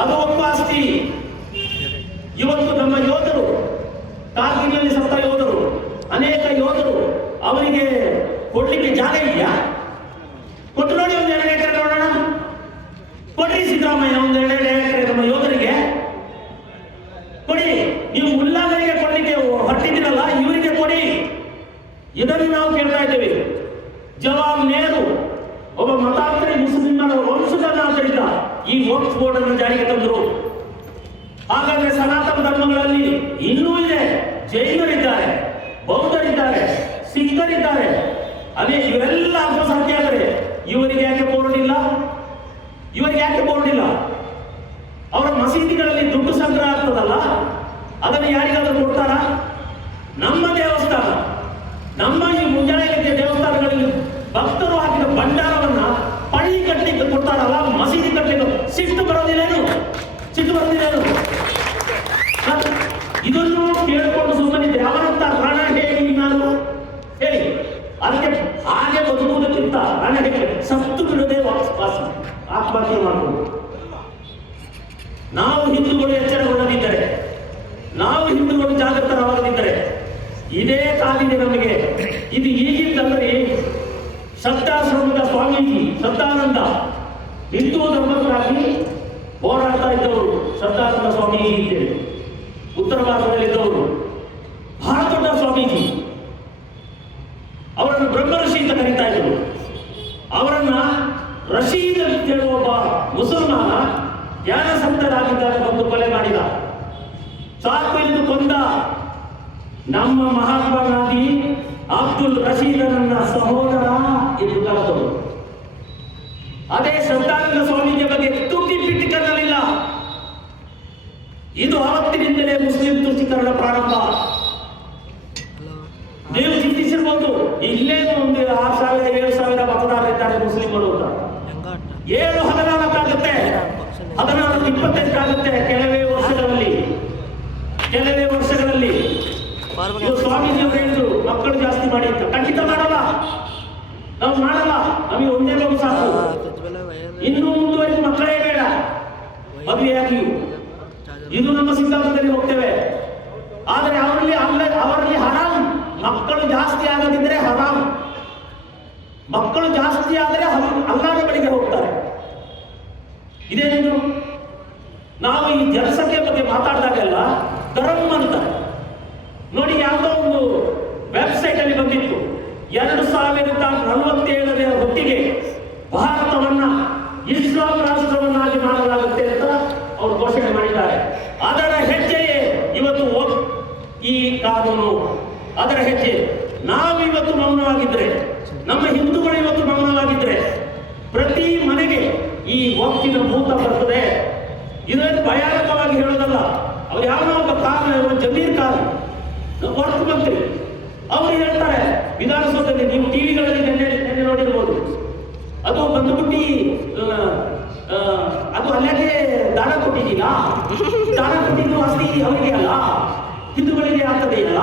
ಅದು ಒಟ್ಟು ಆಸ್ತಿ. ಇವತ್ತು ನಮ್ಮ ಯೋಧರು, ಕಾರ್ಗಿಲ್ನಲ್ಲಿ ಸತ್ತ ಯೋಧರು, ಅನೇಕ ಯೋಧರು, ಅವರಿಗೆ ಕೊಡ್ಲಿಕ್ಕೆ ಜಾಗ ಇದೆಯಾ? ಕೊಟ್ಟು ನೋಡಿ, ಒಂದು 2 ಎಕರೆ ನೋಡೋಣ. ಕೊಡ್ರಿ ಸಿದ್ದರಾಮಯ್ಯ, ಒಂದು 2 ಎಕರೆ ನಮ್ಮ ಯೋಧರಿಗೆ ಕೊಡಿ. ನೀವು ಮುಲ್ಲಾಗರಿಗೆ ಕೊಡ್ಲಿಕ್ಕೆ ಹೊರಟಿದ್ದೀರಲ್ಲ, ಇವರಿಗೆ ಕೊಡಿ. ಇದನ್ನು ನಾವು ಕೇಳ್ತಾ ಇದ್ದೇವೆ. ಜವಾಹರ್ ನೆಹರು ಒಬ್ಬ ಮತಾಂತರಿ ಮುಸ್ಲಿಮರ ವಂಶಜನಾದ್ದರಿಂದ ಈ ವಕ್ಫ್ ಬೋರ್ಡ್ ಅನ್ನು ಜಾರಿಗೆ ತಂದರು. ಹಾಗಾದ್ರೆ ಸನಾತನ ಧರ್ಮಗಳಲ್ಲಿ ಇನ್ನೂ ಇದೆ. ಜೈನರಿದ್ದಾರೆ, ಬೌದ್ಧರಿದ್ದಾರೆ, ಸಿಖ್ಖರಿದ್ದಾರೆ, ಅದೇ ಇವರೆಲ್ಲ ಅಲ್ಪಸಂಖ್ಯಾತರೇ. ಇವರಿಗೆ ಯಾಕೆ ಬೋರ್ಡ್ ಇಲ್ಲ? ಇವರಿಗೆ ಯಾಕೆ ಬೋರ್ಡ್ ಇಲ್ಲ? ಅವರ ಮಸೀದಿಗಳಲ್ಲಿ ದುಡ್ಡು ಸಂಗ್ರಹ ಆಗ್ತದಲ್ಲ, ಅದನ್ನು ಯಾರಿಗಾದ್ರೂ ಕೊಡ್ತಾರಾ? ನಮ್ಮ ದೇವಸ್ಥಾನ, ನಮ್ಮ ಈ ಮುಂಜಾನೆ ದೇವಸ್ಥಾನಗಳಲ್ಲಿ ಭಕ್ತರು ಹಾಕಿದ ಭಂಡಾರವನ್ನ ಪಳ್ಳಿ ಕಟ್ಟಲಿಕ್ಕೆ ಕೊಡ್ತಾರಲ್ಲ, ಮಸೀದಿ ಕಟ್ಟಲಿಕ್ಕೆ ಸಿಟ್ಟು ಬರೋದಿಲ್ಲೇನು? ಸಿಟ್ಟು ಬರೋದಿಲ್ಲೇನು? ಇದನ್ನು ಕೇಳಿಕೊಂಡು ಸುಮ್ಮನಿದ್ರೆ ಅವರಂತ ಪ್ರಾಣ ಹೇಳಿ ನಾನು ಹೇಳಿ, ಅದಕ್ಕೆ ಹಾಗೆ ಬದುಕುವುದಕ್ಕಿಂತ ಪ್ರಾಣ ಹೇಳಿ ಸತ್ತು ಬಿಡದೆ ವಾಪಸ್ ಆತ್ಮಹತ್ಯೆ ಮಾಡುವುದು. ನಾವು ಹಿಂದೂಗಳು ಎಚ್ಚರಗೊಳ್ಳದಿದ್ದರೆ, ನಾವು ಹಿಂದೂಗಳು ಜಾಗೃತರಾಗದಿದ್ದರೆ ಇದೇ ಕಾಲಿದೆ ನಮಗೆ. ಇದು ಈಗಿಂದಲ್ಲದೆ ಸತ್ತಾಶ್ರಮದ ಸ್ವಾಮೀಜಿ ಸತ್ತಾನಂದ ಹಿಂದೂ ಧರ್ಮಕ್ಕಾಗಿ ಹೋರಾಡ್ತಾ ಇದ್ದವರು ಸತ್ತಾನಂದ ಸ್ವಾಮೀಜಿ ಅಂತೇಳಿ ಉತ್ತರ ಭಾರತದಲ್ಲಿದ್ದವರು, ಬಹಳ ದೊಡ್ಡ ಸ್ವಾಮೀಜಿ. ಅವರನ್ನು ಬ್ರಹ್ಮಋಷಿ ಅಂತ ಕರೀತಾ ಇದ್ರು. ಅವರನ್ನ ರಶೀದ್ ಅಂತ ಹೇಳುವ ಒಬ್ಬ ಮುಸಲ್ಮಾನ ಜ್ಞಾನಸಕ್ತರಾಗಿದ್ದಾಗ ಬಂದು ಕೊಲೆ ಮಾಡಿದ, ಸಾಕು ಎಂದು ಕೊಂದ. ನಮ್ಮ ಮಹಾತ್ಮ ಗಾಂಧಿ ಅಬ್ದುಲ್ ರಶೀದರನ್ನ ಸಹೋದರ ಎಂದು ಕರೆದರು. ಅದೇ ಸದ್ದಾನಂದ ಸ್ವಾಮೀಜಿಯ ಬಗ್ಗೆ ತುಟಿ ಪಿಟಿಕರಲಿಲ್ಲ. ಇದು ಆವತ್ತಿನಿಂದಲೇ ಮುಸ್ಲಿಂ ತುಷ್ಟೀಕರಣ ಪ್ರಾರಂಭ. ನೀವು ಚಿಂತಿಸಿರ್ಬೋದು, ಇಲ್ಲೇ ಒಂದು 6,000 7,000 ಮತದಾರರಿದ್ದಾರೆ ಮುಸ್ಲಿಮರು ಅಂತ. 7-14 ಆಗುತ್ತೆ, 14-25 ಆಗುತ್ತೆ ಕೆಲವೇ ವರ್ಷಗಳಲ್ಲಿ. ಸ್ವಾಮೀಜಿ ಅವರು ಹೇಳಿದ್ರು ಮಕ್ಕಳು ಜಾಸ್ತಿ ಮಾಡಿ ಅಂತ. ಖಂಡಿತ ಮಾಡಲ್ಲ, ನಾವು ಮಾಡಲ್ಲ. ನಮಗೆ ಒಂದೇ ಮಗು ಸಾಕು, ಇನ್ನೂ ಮುಂದುವರೆದು ಮಕ್ಕಳೇ ಬೇಡ, ಮದುವೆಯಾಗಿ. ಇದು ನಮ್ಮ ಸಿದ್ಧಾಂತದಲ್ಲಿ ಹೋಗ್ತೇವೆ. ಆದರೆ ಅವರಲ್ಲಿ ಹರಾಮ್. ಮಕ್ಕಳು ಜಾಸ್ತಿ ಆಗದಿದ್ರೆ ಹರಾಮ್. ಮಕ್ಕಳು ಜಾಸ್ತಿ ಆದರೆ ಅಲ್ಲಾಹನ ಬಳಿಗೆ ಹೋಗ್ತಾರೆ. ಇದೇನು? ನಾವು ಈ ಜನಸಂಖ್ಯೆ ಬಗ್ಗೆ ಮಾತಾಡಿದಾಗೆಲ್ಲ ಧರ್ಮ ಅಂತಾರೆ ನೋಡಿ. ಯಾವುದೋ ಒಂದು ವೆಬ್ಸೈಟ್ ಅಲ್ಲಿ ಬಂದಿತ್ತು, 2047 ಹೊತ್ತಿಗೆ ಭಾರತವನ್ನ ಇಸ್ಲಾಂ ರಾಷ್ಟ್ರವನ್ನಾಗಿ ಮಾಡಲಾಗುತ್ತೆ ಅಂತ ಅವರು ಘೋಷಣೆ ಮಾಡಿದ್ದಾರೆ. ಅದರ ಹೆಜ್ಜೆಯೇ ಇವತ್ತು ಈ ಕಾನೂನು, ಅದರ ಹೆಜ್ಜೆ. ನಾವು ಇವತ್ತು ಮೌನವಾಗಿದ್ರೆ, ನಮ್ಮ ಹಿಂದೂಗಳು ಇವತ್ತು ಮೌನವಾಗಿದ್ರೆ, ಪ್ರತಿ ಮನೆಗೆ ಈ ಒಪ್ಪಿನ ಭೂತ ಬರ್ತದೆ. ಇದನ್ನು ಭಯಾನಕವಾಗಿ ಹೇಳೋದಲ್ಲ. ಅವ್ರು ಯಾವ ಒಬ್ಬ ಜಮೀರ್ ಖಾನ್ ವರ್ಕ್ ಮಂತ್ರಿ, ಅವರು ಹೇಳ್ತಾರೆ ವಿಧಾನಸೌಧದಲ್ಲಿ, ನೀವು ಟಿವಿಗಳಲ್ಲಿ ನೆನ್ನೆ ನೋಡಿರ್ಬೋದು, ಅದು ಬಂದುಬಿಟ್ಟು ಅದು ಅಲ್ಲೇ ದಾನ ಕೊಟ್ಟಿದ್ದೀರಾ, ದಾನ ಕೊಟ್ಟಿದ್ದು ಆಸ್ತಿ ಅವರಿಗೆ ಅಲ್ಲ, ಹಿಂದೂಗಳಿಗೆ ಆಗ್ತದೆ ಇಲ್ಲ,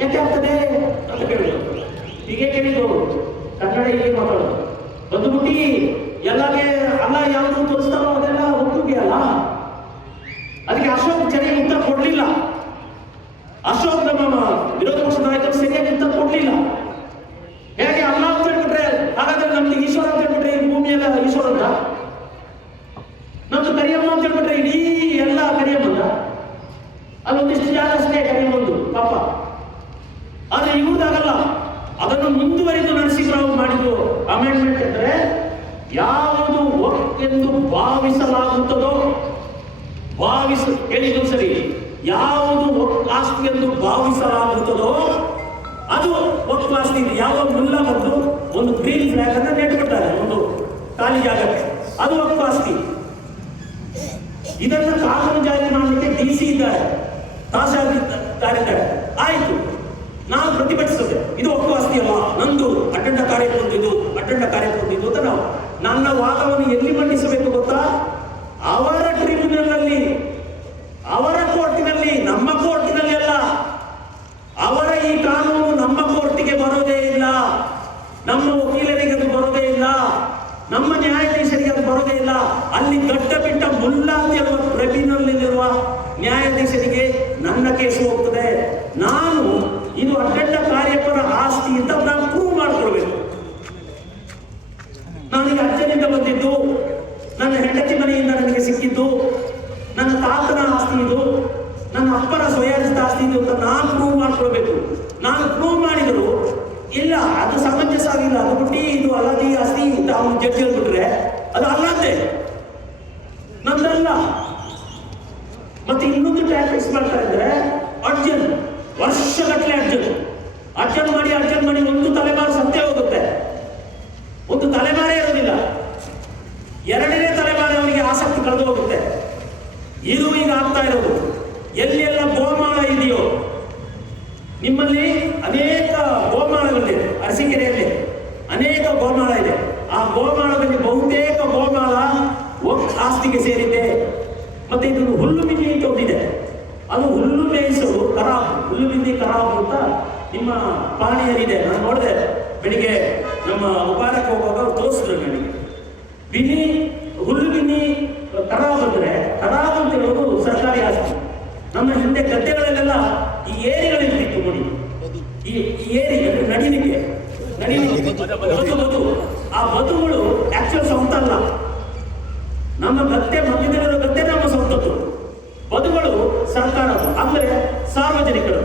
ಯಾಕೆ ಆಗ್ತದೆ ಅಂತ ಕೇಳಿದ್ರು. ಹೀಗೆ ಕೇಳಿದ್ರು, ಕನ್ನಡ ಹೀಗೆ ಮಾತಾಡೋದು. ಬಂದುಬಿಟ್ಟು ಎಲ್ಲಗೆ ಅಲ್ಲ ಯಾವುದು ತೋರಿಸ್ತಾರೋ ಅದೆಲ್ಲ ಒಪ್ಪಿಗೆ ಅಲ್ಲ. ಅದಕ್ಕೆ ಅಶೋಕ್ ಚೆನ್ನಾಗಿ ಉತ್ತರ ಕೊಡ್ಲಿಲ್ಲ. ಅಶೋಕ್ ನಮ್ಮ ವಿರೋಧ ಪಕ್ಷದ ನಾಯಕರು ಸರಿಯಾಗಿ ಉತ್ತರ ಕೊಡ್ಲಿಲ್ಲ. ಹೇಗೆ ಅಲ್ಲ ಅಂತ ಹೇಳ್ಬಿಟ್ರೆ ಹಾಗಾದ್ರೆ ನಮ್ದು ಈಶ್ವರ ಅಂತ ಹೇಳ್ಬಿಟ್ರೆ ಈ ಭೂಮಿಯೆಲ್ಲ ಈಶ್ವರಂದ, ನಮ್ದು ಕರಿಯಮ್ಮ ಅಂತ ಹೇಳ್ಬಿಟ್ರೆ ಇಡೀ ಎಲ್ಲ ಕರಿಯಮ್ಮಂದ, ಅಲ್ಲೊಂದಿಷ್ಟು ಜಾಗ ಅಷ್ಟೇ ಕರಿಯಮ್ಮಂದು ಪಾಪ. ಆದ್ರೆ ಇವ್ರದಾಗಲ್ಲ. ಅದನ್ನು ಮುಂದುವರಿದು ನರಸಿಂಹರಾವ್ ಮಾಡಿದ್ದು ಅಮೆಂಡ್ಮೆಂಟ್ ಅಂದ್ರೆ, ಯಾವುದು ಎಂದು ಭಾವಿಸಲಾಗುತ್ತದೋ, ಹೇಳಿದ್ದು ಸರಿ, ಯಾವುದು ಆಸ್ತಿ ಎಂದು ಭಾವಿಸಲಾಗುತ್ತದೋ ಅದು ಒಕ್ಕಾಸ್ತಿ. ಯಾವ ಮುಲ್ಲ ಬಂದು ಒಂದು ಗ್ರೀನ್ ಫ್ಲಾಗ್ ಅನ್ನು ನೆಟ್ಬಿಡ್ತಾರೆ ಒಂದು ಖಾಲಿ ಜಾಗಕ್ಕೆ, ಅದು ಒಕ್ಕಾಸ್ತಿ. ಇದನ್ನು ಕಾನೂನು ಜಾರಿ ಮಾಡಲಿಕ್ಕೆ DC ಇದ್ದಾರೆ, ತಹಸೀಲ್ದಾರ್ ಆಯ್ತು, ನಾವು ಪ್ರತಿಭಟಿಸ್ತದೆ. ಇದು ಒಕ್ಕಾಸ್ತಿ ಅಲ್ಲ, ನಂದು ಅಡ್ಡಂಡ ಕಾರ್ಯಕ್ರಮದ್ದು, ಅಡ್ಡಂಡ ಕಾರ್ಯಕ್ರಮದ್ದು ಅಂತ ನಾವು ನನ್ನ ವಾದವನ್ನು ಎಲ್ಲಿ ಮಂಡಿಸಬೇಕು ಗೊತ್ತಾ? ಅವರ ಟ್ರಿಬ್ಯುನಲ್ ಅಲ್ಲಿ, ಅವರ ಕೋರ್ಟಿನಲ್ಲಿ, ನಮ್ಮ ಕೋರ್ಟಿನಲ್ಲಿ ಅಲ್ಲ. ಅವರ ಈ ಕಾನೂನು ನಮ್ಮ ಕೋರ್ಟಿಗೆ ಬರೋದೇ ಇಲ್ಲ, ನಮ್ಮ ವಕೀಲರಿಗೆ ಅದು ಬರೋದೇ ಇಲ್ಲ, ನಮ್ಮ ನ್ಯಾಯಾಧೀಶರಿಗೆ ಅದು ಬರೋದೇ ಇಲ್ಲ. ಅಲ್ಲಿ ಗಡ್ಡ ಬಿಟ್ಟ ಮುಲ್ಲಾ ಅಂತ ಹೇಳುವ ಟ್ರಿಬ್ಯುನಲ್ನಲ್ಲಿರುವ ನ್ಯಾಯಾಧೀಶರಿಗೆ ನನ್ನ ಕೇಸು ಹೋಗ್ತದೆ. ನಾನು ಇದು ಅಡ್ಡಡ್ಡ ಕಾರ್ಯಪರ ಆಸ್ತಿ ಅಂತ ನಾವು ಪ್ರೂವ್ ಮಾಡ್ಕೊಳ್ಬೇಕು. ನಾನೀಗ ಅಜ್ಜನಿಂದ ಬಂದಿದ್ದು, ನನ್ನ ಹೆಂಡತಿ ಮನೆಯಿಂದ ನನಗೆ ಸಿಕ್ಕಿದ್ದು, ನನ್ನ ತಾತನ ಆಸ್ತಿ ಇದು, ನನ್ನ ಅಪ್ಪನ ಸ್ವಯಾರ್ಜಿತ ಆಸ್ತಿ ಇದು ಅಂತ ನಾನು ಪ್ರೂವ್ ಮಾಡ್ಕೊಳ್ಬೇಕು. ನಾನು ಪ್ರೂವ್ ಮಾಡಿದ್ರು ಇಲ್ಲ ಅದು ಸಮಂಜಸ ಆಗಿಲ್ಲ, ಅದು ಬಿಟ್ಟು ಇದು ಅಲ್ಲದಿ ಆಸ್ತಿ ಅಂತ ಅವನು ಜಡ್ಜಿ ಹೇಳ್ಬಿಟ್ರೆ ಅದು ಅಲ್ಲಂತೆ, ನಂದಲ್ಲ. ಮತ್ತೆ ಇನ್ನೊಂದು ಟ್ಯಾಕ್ಟಿಕ್ಸ್ ಮಾಡ್ತಾ ಇದ್ರೆ, ಅರ್ಜನ್ ವರ್ಷಗಟ್ಟಲೆ ಅರ್ಜನ್ ಮಾಡಿ ಒಂದು ತಲೆಮಾರು ಸತ್ತೇ ಹೋಗುತ್ತೆ. ಒಂದು ತರಾವು ಅಂತ ನಿಮ್ಮ ಪಾಣಿಯಲ್ಲಿದೆ. ನಾನು ನೋಡಿದೆ ಬೆಳಿಗ್ಗೆ ನಮ್ಮ ಉಪಾರಕ್ಕೆ ಹೋಗುವಾಗ ಅವ್ರು ತೋರಿಸಿದ್ರು ನನಗೆ. ಹುಲ್ಲುಗಿನ್ನಿ ತರಾವು ಅಂದರೆ ತರಾವು ಅಂತ ಹೇಳೋದು ಸರ್ಕಾರಿ ಆಸ್ತಿ. ನಮ್ಮ ಹಿಂದೆ ಗದ್ದೆಗಳಲ್ಲೆಲ್ಲ ಈ ಏರಿಗಳಿರ್ತಿತ್ತು ನೋಡಿ, ಈ ಏರಿ ಅಂದರೆ ನಡಿಲಿಕ್ಕೆ ಬದು ಆ ಬದುಗಳು ಆಕ್ಚುಲ್ ಸ್ವಂತ ಅಲ್ಲ. ನಮ್ಮ ಗದ್ದೆ ಮಧ್ಯದಲ್ಲಿರೋ ಗದ್ದೆ ನಮ್ಮ ಸ್ವಂತದ್ದು, ಬದುಗಳು ಸರ್ಕಾರ ಅಂದರೆ ಸಾರ್ವಜನಿಕರು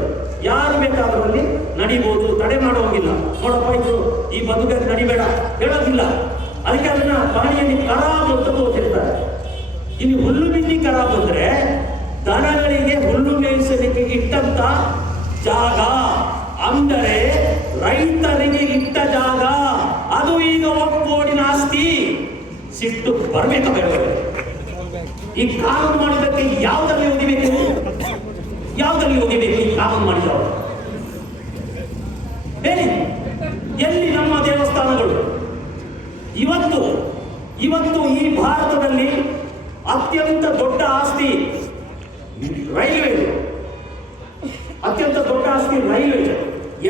ಯಾರು ಬೇಕಾದರೂ ಅಲ್ಲಿ ನಡಿಬಹುದು, ತಡೆ ಮಾಡೋಂಗಿಲ್ಲ. ನೋಡಪ್ಪ ಇದು ಈ ಬದುಗೆ ನಡಿಬೇಡ ಹೇಳೋದಿಲ್ಲ. ಅದಕ್ಕೆ ಅದನ್ನ ಪಾಣಿಯಲ್ಲಿ ಕರಾಬ್ ಅಂತ ತೋರಿಸಿರ್ತಾರೆ. ಇನ್ನು ಹುಲ್ಲು ಬಿನ್ನಿ ಕರಾಬ್ ಅಂದ್ರೆ ದನಗಳಿಗೆ ಹುಲ್ಲು ಮೇಯಿಸಲಿಕ್ಕೆ ಇಟ್ಟಂತ ಜಾಗ, ಅಂದರೆ ರೈತರಿಗೆ ಇಟ್ಟ ಜಾಗ, ಅದು ಈಗ ಒಕ್ಕೋಡಿನ ಆಸ್ತಿ. ಸಿಟ್ಟು ಬರ್ಬೇಕ ಬೇಡ? ಈ ಕಾನೂನು ಮಾಡಿದ್ದಕ್ಕೆ ಯಾವುದರಲ್ಲಿ ಹೋಗಿಬೇಕು, ಯಾವುದರಲ್ಲಿ ಹೋಗಿಬೇಕು ಈ ಕಾನೂನು ಮಾಡಿದವರು? ಹೇಳಿ, ಎಲ್ಲಿ ನಮ್ಮ ದೇವಸ್ಥಾನಗಳು? ಇವತ್ತು ಈ ಭಾರತದಲ್ಲಿ ಅತ್ಯಂತ ದೊಡ್ಡ ಆಸ್ತಿ ರೈಲ್ವೆ, ಅತ್ಯಂತ ದೊಡ್ಡ ಆಸ್ತಿ ರೈಲ್ವೆ,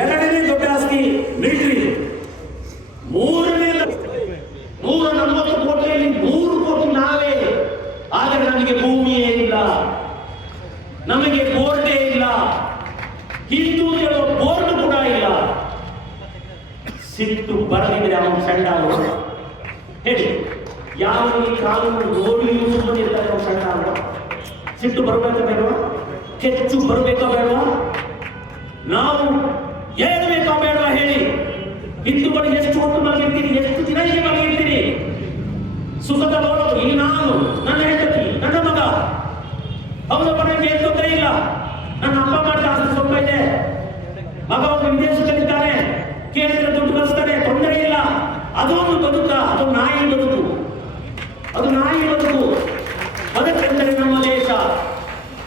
ಎರಡನೇ ದೊಡ್ಡ ಆಸ್ತಿ ಮಿಲಿಟರಿ, ಮೂರನೇ 140 ಕೋಟಿಯಲ್ಲಿ 100 ಕೋಟಿ ನಾವೇ. ಆದರೆ ನಮಗೆ ಭೂಮಿಯೇ ಇಲ್ಲ, ನಮಗೆ ಬೋರ್ಡೇ ಇಲ್ಲ, ಹಿಂದೂ ಹೇಳುವ ಬೋರ್ಡ್ ಕೂಡ ಇಲ್ಲ. ಸಿಟ್ಟು ಬರದಿದ್ರೆ ಅವನು ಸಣ್ಣ ಹೇಳಿ, ಯಾವ ಈ ಕಾನೂನು ನೋಡಿ ಬಂದಿರ್ತಾರೆ ಅವನು ಸಣ್ಣ ಅಲ್ಲ. ಸಿಟ್ಟು ಬರಬೇಕಾ ಬೇಡವಾ? ಕೆಚ್ಚು ಬರಬೇಕಾ ಬೇಡವಾ? ನಾವು ಹೇಳ್ಬೇಕಾ ಬೇಡವಾ ಹೇಳಿ? ಹಿಂದೂಗಳು ಎಷ್ಟು ಹೊತ್ತು ಮಲಗಿರ್ತೀರಿ, ಎಷ್ಟು ದಿನ ಹೀಗೆ ಮಲಗಿರ್ತೀರಿ? ಸುಖದ ನೋಡೋದು ಈ ನಾನು, ನನ್ನ ಹೆಂಡತಿ, ನನ್ನ ಮಗ, ಅವನ ನನಗೆ ಏನು ತೊಂದರೆ ಇಲ್ಲ. ನನ್ನ ಅಪ್ಪ ಮಾಡಿದ ಆಸ್ತಿ ಸ್ವಲ್ಪ ಇದೆ, ಮಗ ಒಬ್ಬ ವಿದೇಶದಲ್ಲಿದ್ದಾನೆ, ಕೇಳಿದ್ರೆ ದುಡ್ಡು ಕಳಿಸ್ತಾನೆ, ತೊಂದರೆ ಇಲ್ಲ. ಅದೊಂದು ಬದುಕ, ಅದು ನಾಯಿ ಬದುಕು, ಅದು ನಾಯಿ ಬದುಕು. ಬದುಕೆಂದರೆ ನಮ್ಮ ದೇಶ,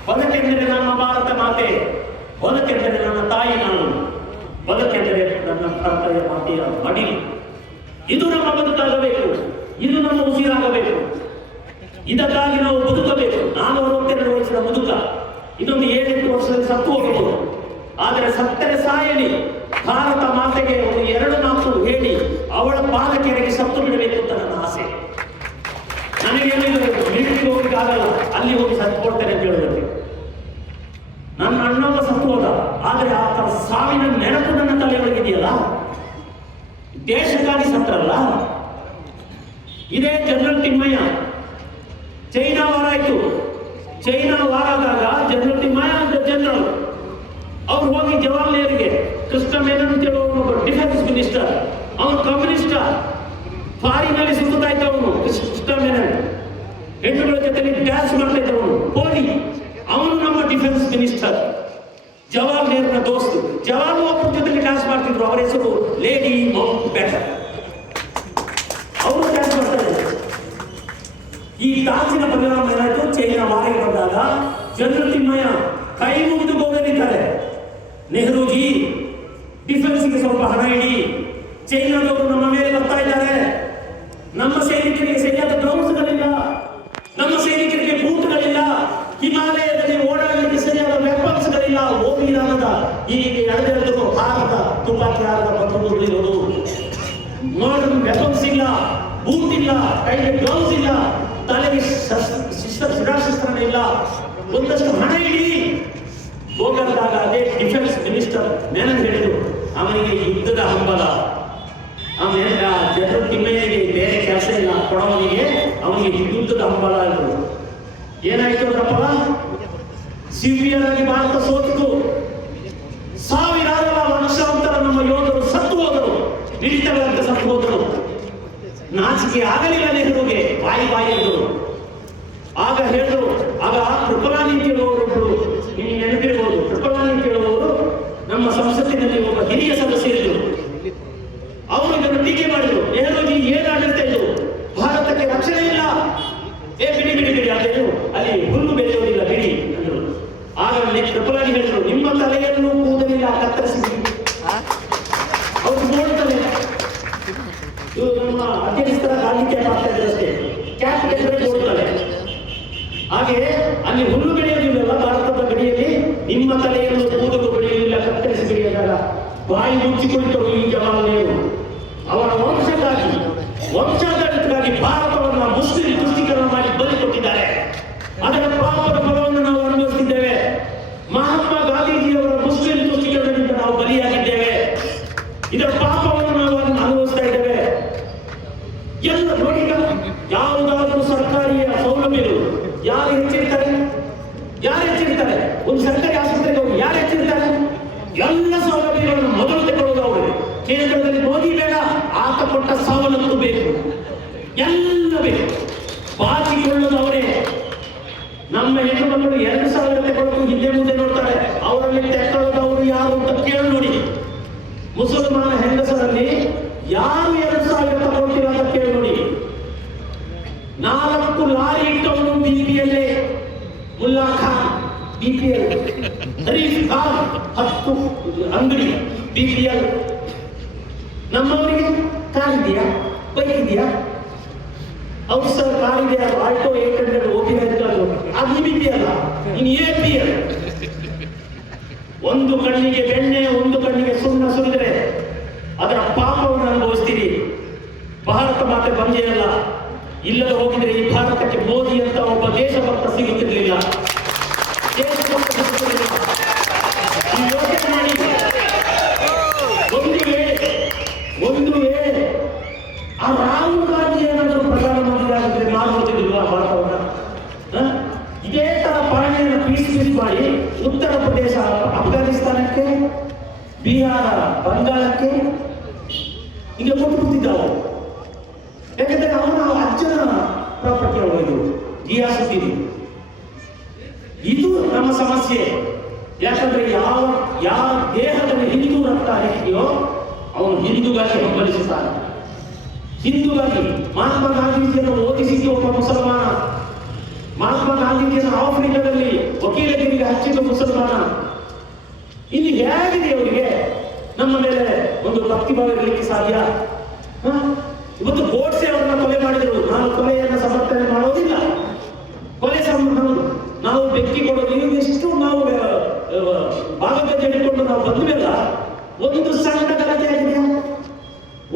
ಬದುಕೆಂದರೆ ನಮ್ಮ ಭಾರತ ಮಾತೆ, ಬದುಕೆಂದರೆ ನನ್ನ ತಾಯಿ ನಾನು, ಬದುಕೆಂದರೆ ನನ್ನ ಕರ್ತವ್ಯ ಮಾತೆಯ ಮಡಿ. ಇದು ನಮ್ಮ ಬದುಕಾಗಬೇಕು, ಇದು ನಮ್ಮ ಉಸಿರಾಗಬೇಕು. ಇದಕ್ಕಾಗಿ ನಾವು ಬದುಕಬೇಕು. 462 ವರ್ಷದ ಬದುಕ, ಇನ್ನೊಂದು 7-8 ವರ್ಷದಲ್ಲಿ ಸತ್ತು ಹೋಗಬಹುದು. ಆದರೆ ಸತ್ತರೆ ಸಾಯಲಿ, ಭಾರತ ಮಾತೆಗೆ ಒಂದು 2 ಮಾತು ಹೇಳಿ ಅವಳ ಪಾದಕೆರೆಗೆ ಸತ್ತು ಬಿಡಬೇಕು ಅಂತ ನನ್ನ ಆಸೆ. ನನಗೆ ಮಿಲಿಟರಿಗೆ ಹೋಗ್ಲಿಕ್ಕೆ ಆಗಲ್ಲ, ಅಲ್ಲಿ ಹೋಗಿ ಸತ್ತು ಕೊಡ್ತೇನೆ ಅಂತ ಹೇಳೋದಕ್ಕೆ. ನನ್ನ ಅಣ್ಣವ ಸತ್ತು ಹೋದ, ಆದರೆ ಆತ ಸಾವಿನ ನೆನಪು ನನ್ನ ತಲೆಯೊಳಗಿದೆಯಲ್ಲ. ದೇಶಕ್ಕಾಗಿ ಸತ್ತರಲ್ಲ. ಇದೇ ಜನರಲ್ ತಿಮ್ಮಯ್ಯ, ಚೈನಾ ವಾರ ಆಯ್ತು. ಚೈನಾ ವಾರ ಆದಾಗ ಜನರಲ್ ತಿಮ್ಮಯ್ಯ ಅಂತ ಜನರಲ್ ಅವ್ರು ಹೋಗಿ ಜವಾಹರ್ಲಾಲ್ಗೆ, ಕೃಷ್ಣ ಮೆನನ್ ಅಂತ ಹೇಳುವ ಡಿಫೆನ್ಸ್ ಮಿನಿಸ್ಟರ್, ಅವನು ಕಮ್ಯುನಿಸ್ಟ್, ಫಾರಿನಲ್ಲಿ ಸುತ್ತಾ ಇದ್ದ ಅವನು ಕೃಷ್ಣ ಮೆನನ್, ಹೆಣ್ಣುಗಳ ಜೊತೆ ಡ್ಯಾನ್ಸ್ ಮಾಡ್ತಾ ಇದ್ದವನು ಪೋಲಿ, ಅವನು ನಮ್ಮ ಡಿಫೆನ್ಸ್ ಮಿನಿಸ್ಟರ್. ಜವಾಹರ್ ನೆಹರೂನ ದೋಸ್ತು, ಜವಾಹರ್ ಒಬ್ಬರ ಜೊತೆಗೆ ಡ್ಯಾನ್ಸ್ ಮಾಡ್ತಿದ್ರು. ಅವರ ಹೆಸರು ಲೇಡಿ ಮೌಂಟ್ ಬ್ಯಾಟನ್. ಅವರು ಡ್ಯಾನ್ಸ್ ಮಾಡ್ತಾರೆ. ಈ ಡ್ಯಾನ್ಸಿನ ಪರಿಣಾಮ ಏನಾಯ್ತು? ಚೈನಾ ವಾರಿಗೆ ಬಂದಾಗ ಜನರಲ್ ತಿಮ್ಮಯ್ಯ ಕೈ ಮುಗಿದು ಗೋಗಲಿದ್ದಾರೆ, ನೆಹರೂಜಿ ಡಿಫೆನ್ಸ್ಗೆ ಸ್ವಲ್ಪ ಹಣ ಇಡಿ, ಚೈನಾದವರು ನಮ್ಮ ಮೇಲೆ ಬರ್ತಾ ಇದ್ದಾರೆ, ನಮ್ಮ ಸೈನಿಕರಿಗೆ ಸರಿಯಾದ ಗ್ಲೌಸ್ಗಳಿಲ್ಲ, ನಮ್ಮ ಸೈನಿಕರಿಗೆ ಬೂಟ್ಗಳಿಲ್ಲ, ಹಿಮಾಲಯದಲ್ಲಿ ಓಡಾಡಲಿಕ್ಕೆ ಸರಿಯಾದ ವೆಪನ್ಸ್ಗಳಿಲ್ಲ. ಓಬಿರಾನದ ಈಗ ಎಳೆದೆಳೆದು ಹಾರದ ತುಪಾಕಿ ಹಾರದ ಪತ್ರಗಳಿರೋದು, ಮಾಡರ್ನ್ ವೆಪನ್ಸ್ ಇಲ್ಲ, ಬೂಟ್ ಇಲ್ಲ, ಕೈಗೆ ಗ್ಲೌಸ್ ಇಲ್ಲ, ತಲೆಗೆ ಶಿರಾಶಸ್ತ್ರ ಇಲ್ಲ. ಒಂದಷ್ಟು ಹಣ ಇಡಿ. ಹೋಗಲ್ದಾಗ ಅದೇ ಡಿಫೆನ್ಸ್ ಮಿನಿಸ್ಟರ್ ಮೆನನ್ ಹೇಳಿದ್ರು, ಅವನಿಗೆ ಯುದ್ಧದ ಹಂಬಲ, ಜನರಲ್ ತಿಮ್ಮಯ್ಯನಿಗೆ ಬೇರೆ ಕೆಲಸ ಇಲ್ಲ ಕೊಡವನಿಗೆ, ಅವನಿಗೆ ಯುದ್ಧದ ಹಂಬಲ ಇದ್ರು. ಏನಾಯ್ತು ಅಂದ್ರಪ್ಪ? ಸಿವಿಯರ್ ಆಗಿ ಭಾರತ ಸೋತಿತು. ಸಾವಿರಾರು ಲಕ್ಷಾಂತರ ನಮ್ಮ ಯೋಧರು ಸತ್ತು ಹೋದರು, ನಿಡಿತಗಳಂತೆ ಸತ್ತು ಹೋದರು. ನಾಚಿಕೆ ಆಗಲಿಲ್ಲ ನೆಹರುಗೆ, ಬಾಯಿ ಎಂದರು. ಆಗ ಹೇಳಿದ್ರು, ಆಗ ಕೃಪಲಾನಿ ಕೇಳುವವರೊಬ್ಬರು, ನೀವು ನೆನಪಿರ್ಬೋದು, ಕೃಪಲಾನಿ ಕೇಳುವವರು ನಮ್ಮ ಸಂಸತ್ತಿನಲ್ಲಿ ಒಬ್ಬ ಹಿರಿಯ ಸದಸ್ಯರಿದ್ದರು. ಅವರು ಇದನ್ನು ಟೀಕೆ ಮಾಡಿದರು. ನೆಹರೂಜಿ ಏನಾಗುತ್ತೆ ಇದು, ಭಾರತಕ್ಕೆ ರಕ್ಷಣೆ ಇಲ್ಲ, ಬಿಡಿ ಅದೇನು ಅಲ್ಲಿ ಹುಲ್ಲು ಬೆಳೆಯೋದಿಲ್ಲ ಬಿಡಿ ಅಂದರು. ಆಗ ಕೃಪಲಾನಿ ಹೇಳಿದ್ರು, ನಿಮ್ಮ ತಲೆಯನ್ನು ಕೂದಲಿಲ್ಲ ಕತ್ತರಿಸಿ ಅವ್ರು ನೋಡ್ತಾರೆ. ಇವರು ನಮ್ಮ ಅಧ್ಯಕ್ಷರ ಗಾಂಧಿ ಕ್ಯಾಪ್ ಆಗ್ತಾ ಇದ್ದಾರೆ ಅಷ್ಟೇ, ಕ್ಯಾಪ್ ಗೆದ್ರೆ ನೋಡ್ತಾರೆ. ಹಾಗೆ ಅಲ್ಲಿ ಹುಲ್ಲು ಬೆಳೆಯೋದಿಲ್ಲ ಭಾರತದ ಗಡಿಯಲ್ಲಿ, ನಿಮ್ಮ ತಲೆಯನ್ನು ಕೂದಲು ಬೆಳೆಯುವುದಿಲ್ಲ ಬಾಯಿ ಮುಚ್ಚಿಕೊಂಡಿದ್ದರು ಈ ಜವಾಹರ್ಲಾಲ್ ನೆಹರು. ಅವರ ವಂಶಾಧಾರಿತವಾಗಿ ಭಾರತವನ್ನು ಮುಸ್ಲಿಂ ತುಷ್ಟೀಕರಣ ಮಾಡಿ ಬಲಿ ಕೊಟ್ಟಿದ್ದಾರೆ. ಅದರ ಪಾಪದ ಫಲವನ್ನು ನಾವು ಅನುಭವಿಸಿದ್ದೇವೆ. ಮಹಾತ್ಮ ಗಾಂಧೀಜಿಯವರ ಮುಸ್ಲಿಂ ತುಷ್ಟೀಕರಣದಿಂದ ನಾವು ಬಲಿಯಾಗಿದ್ದೇವೆ. ಇದರ ಪಾಪವನ್ನು ನಾವು ಅನುಭವಿಸ್ತಾ ಇದ್ದೇವೆ. ಎಲ್ಲ ನೋಡಿ, ಯಾವುದಾದ್ರೂ ಸರ್ಕಾರಿ ಸೌಲಭ್ಯಗಳು ಯಾರು ಹೆಚ್ಚಿರ್ತಾರೆ? ಒಂದು ಸರ್ಕಾರಿ ಆಸ್ಪತ್ರೆಗೆ ಹೋಗಿ ಯಾರು ಹೆಚ್ಚಿರ್ತಾರೆ? ಎಲ್ಲ ಸೌಲಭ್ಯಗಳನ್ನು ಮೊದಲು ತಗೊಳ್ಳೋದು ಅವರು. ಕೇಂದ್ರದಲ್ಲಿ ಮೋದಿ ಬೇಡ, ಆತ ಕೊಟ್ಟ ಸವಲತ್ತು ಬೇಕು, ಎಲ್ಲ ಬೇಕು. ಬಾಚಿಕೊಳ್ಳೋದು ಅವರೇ. ನಮ್ಮ ಹೆಣ್ಣು ಮಕ್ಕಳು 2,000 ತಗೊಳ್ಳೋದು ಹಿಂದೆ ಮುಂದೆ ನೋಡ್ತಾರೆ. ಅವರಲ್ಲಿ ತೆಕ್ಕೊಳ್ಳೋದು ಅವರು ಯಾರು ಅಂತ ಕೇಳಿ ನೋಡಿ. ಮುಸಲ್ಮಾನ ಹೆಂಗಸರಲ್ಲಿ ಯಾರು 2,000 ತಗೊಳ್ತೀರ ಅಂತ ಕೇಳಿ ನೋಡಿ. 4 ಲಾರಿ ಇಟ್ಟವನು ಬಿಪಿಎಲ್, ಮುಲ್ಲಾ ಖಾನ್ ಬಿಪಿಎಲ್, ಹರೀಫ್ ಖಾನ್ 10 ಅಂಗಡಿ ಬಿಪಿಎಲ್. ನಮ್ಮವರಿಗೆ ಕಾರ್ ಇದೆಯಾ, ಬೈಕ್ ಇದೆಯಾ? ಅವ್ರು ಸರ್ ಕಾರ್ ಇದೆಯಾ, ಆಲ್ಟೋ 800 ಅದು ಬಿಪಿಎಲ್, ಇನ್ನು ಎಪಿಎಲ್. ಒಂದು ಕಣ್ಣಿಗೆ ಬೆಣ್ಣೆ, ಒಂದು ಕಣ್ಣಿಗೆ ಸುಣ್ಣ ಸುರಿದರೆ ಅದರ ಪಾಪವನ್ನು ಅನುಭವಿಸ್ತೀರಿ. ಭಾರತ ಮಾತೆ ಬಂದೆಯಲ್ಲ, ಇಲ್ಲದೆ ಹೋಗಿದ್ರೆ ಈ ಭಾರತಕ್ಕೆ ಮೋದಿ ಅಂತ ಒಬ್ಬ ದೇಶಭಕ್ತ ಸಿಗುತ್ತಿರಲಿಲ್ಲ. ಈ ಯೋಚನೆ ಮಾಡಿ, ಒಂದು ವೇಳೆ ಆ ರಾಹುಲ್ ಗಾಂಧಿ ಏನಾದರೂ ಪ್ರಧಾನಮಂತ್ರಿ ಆಗಿದ್ರೆ ಮಾಡುವುದಿಲ್ವಾ ಭಾರತವನ್ನ? ಇದೇ ತರ ಪಾಲನೆಯನ್ನು ಪೀಸ್ ಮಾಡಿ ಉತ್ತರ ಪ್ರದೇಶ ಅಫ್ಘಾನಿಸ್ತಾನಕ್ಕೆ, ಬಿಹಾರ ಬಂಗಾಳಕ್ಕೆ ಈಗ ಕೊಟ್ಟುಬಿಟ್ಟಿದ್ದಾವೆ. ಯಾಕಂದ್ರೆ ಅವನ ಅಜ್ಜನ ಪ್ರಾಪರ್ಟಿ ಹೋಗಿದ್ದು ಗಿಯಾಸುದ್ದೀನ್. ಇದು ನಮ್ಮ ಸಮಸ್ಯೆ. ಯಾಕಂದ್ರೆ ಯಾವ ದೇಹದಲ್ಲಿ ಹಿಂದೂ ರಕ್ತ ಹರಿದೆಯೋ ಅವನು ಹಿಂದೂಗಾಗಿ ಹಂಬಲಿಸುತ್ತಾನೆ. ಹಿಂದೂಗಾಗಿ ಮಹಾತ್ಮ ಗಾಂಧೀಜಿಯನ್ನು ಓದಿಸಿದ್ದು ಒಬ್ಬ ಮುಸಲ್ಮಾನ. ಮಹಾತ್ಮ ಗಾಂಧೀಜಿಯನ್ನು ಆಫ್ರಿಕಾದಲ್ಲಿ ವಕೀಲಗಿರಿಗೆ ಹಚ್ಚಿದ ಮುಸಲ್ಮಾನ. ಇಲ್ಲಿ ಹೇಗಿದೆ ಅವರಿಗೆ ನಮ್ಮ ಮೇಲೆ ಒಂದು ಭಕ್ತಿಭಾವ ಇರಲಿಕ್ಕೆ ಸಾಧ್ಯ? ಇವತ್ತು ಗೋಡ್ಸೆ ಅವರನ್ನ ಕೊಲೆ ಮಾಡಿದರು. ನಾವು ಕೊಲೆಯನ್ನು ಸಮರ್ಥನೆ ಮಾಡೋದಿಲ್ಲ. ಕೊಲೆ ನಾವು ಬೆಂಕಿ ಕೊಡೋದು ಎಷ್ಟು ನಾವು ಭಾಗದ ಜಡಿಕೊಂಡು ನಾವು ಬಂದ್ವಲ್ಲ, ಒಂದು ಸಣ್ಣ ಗಲಾಟೆ ಆಗಿದೆಯಾ?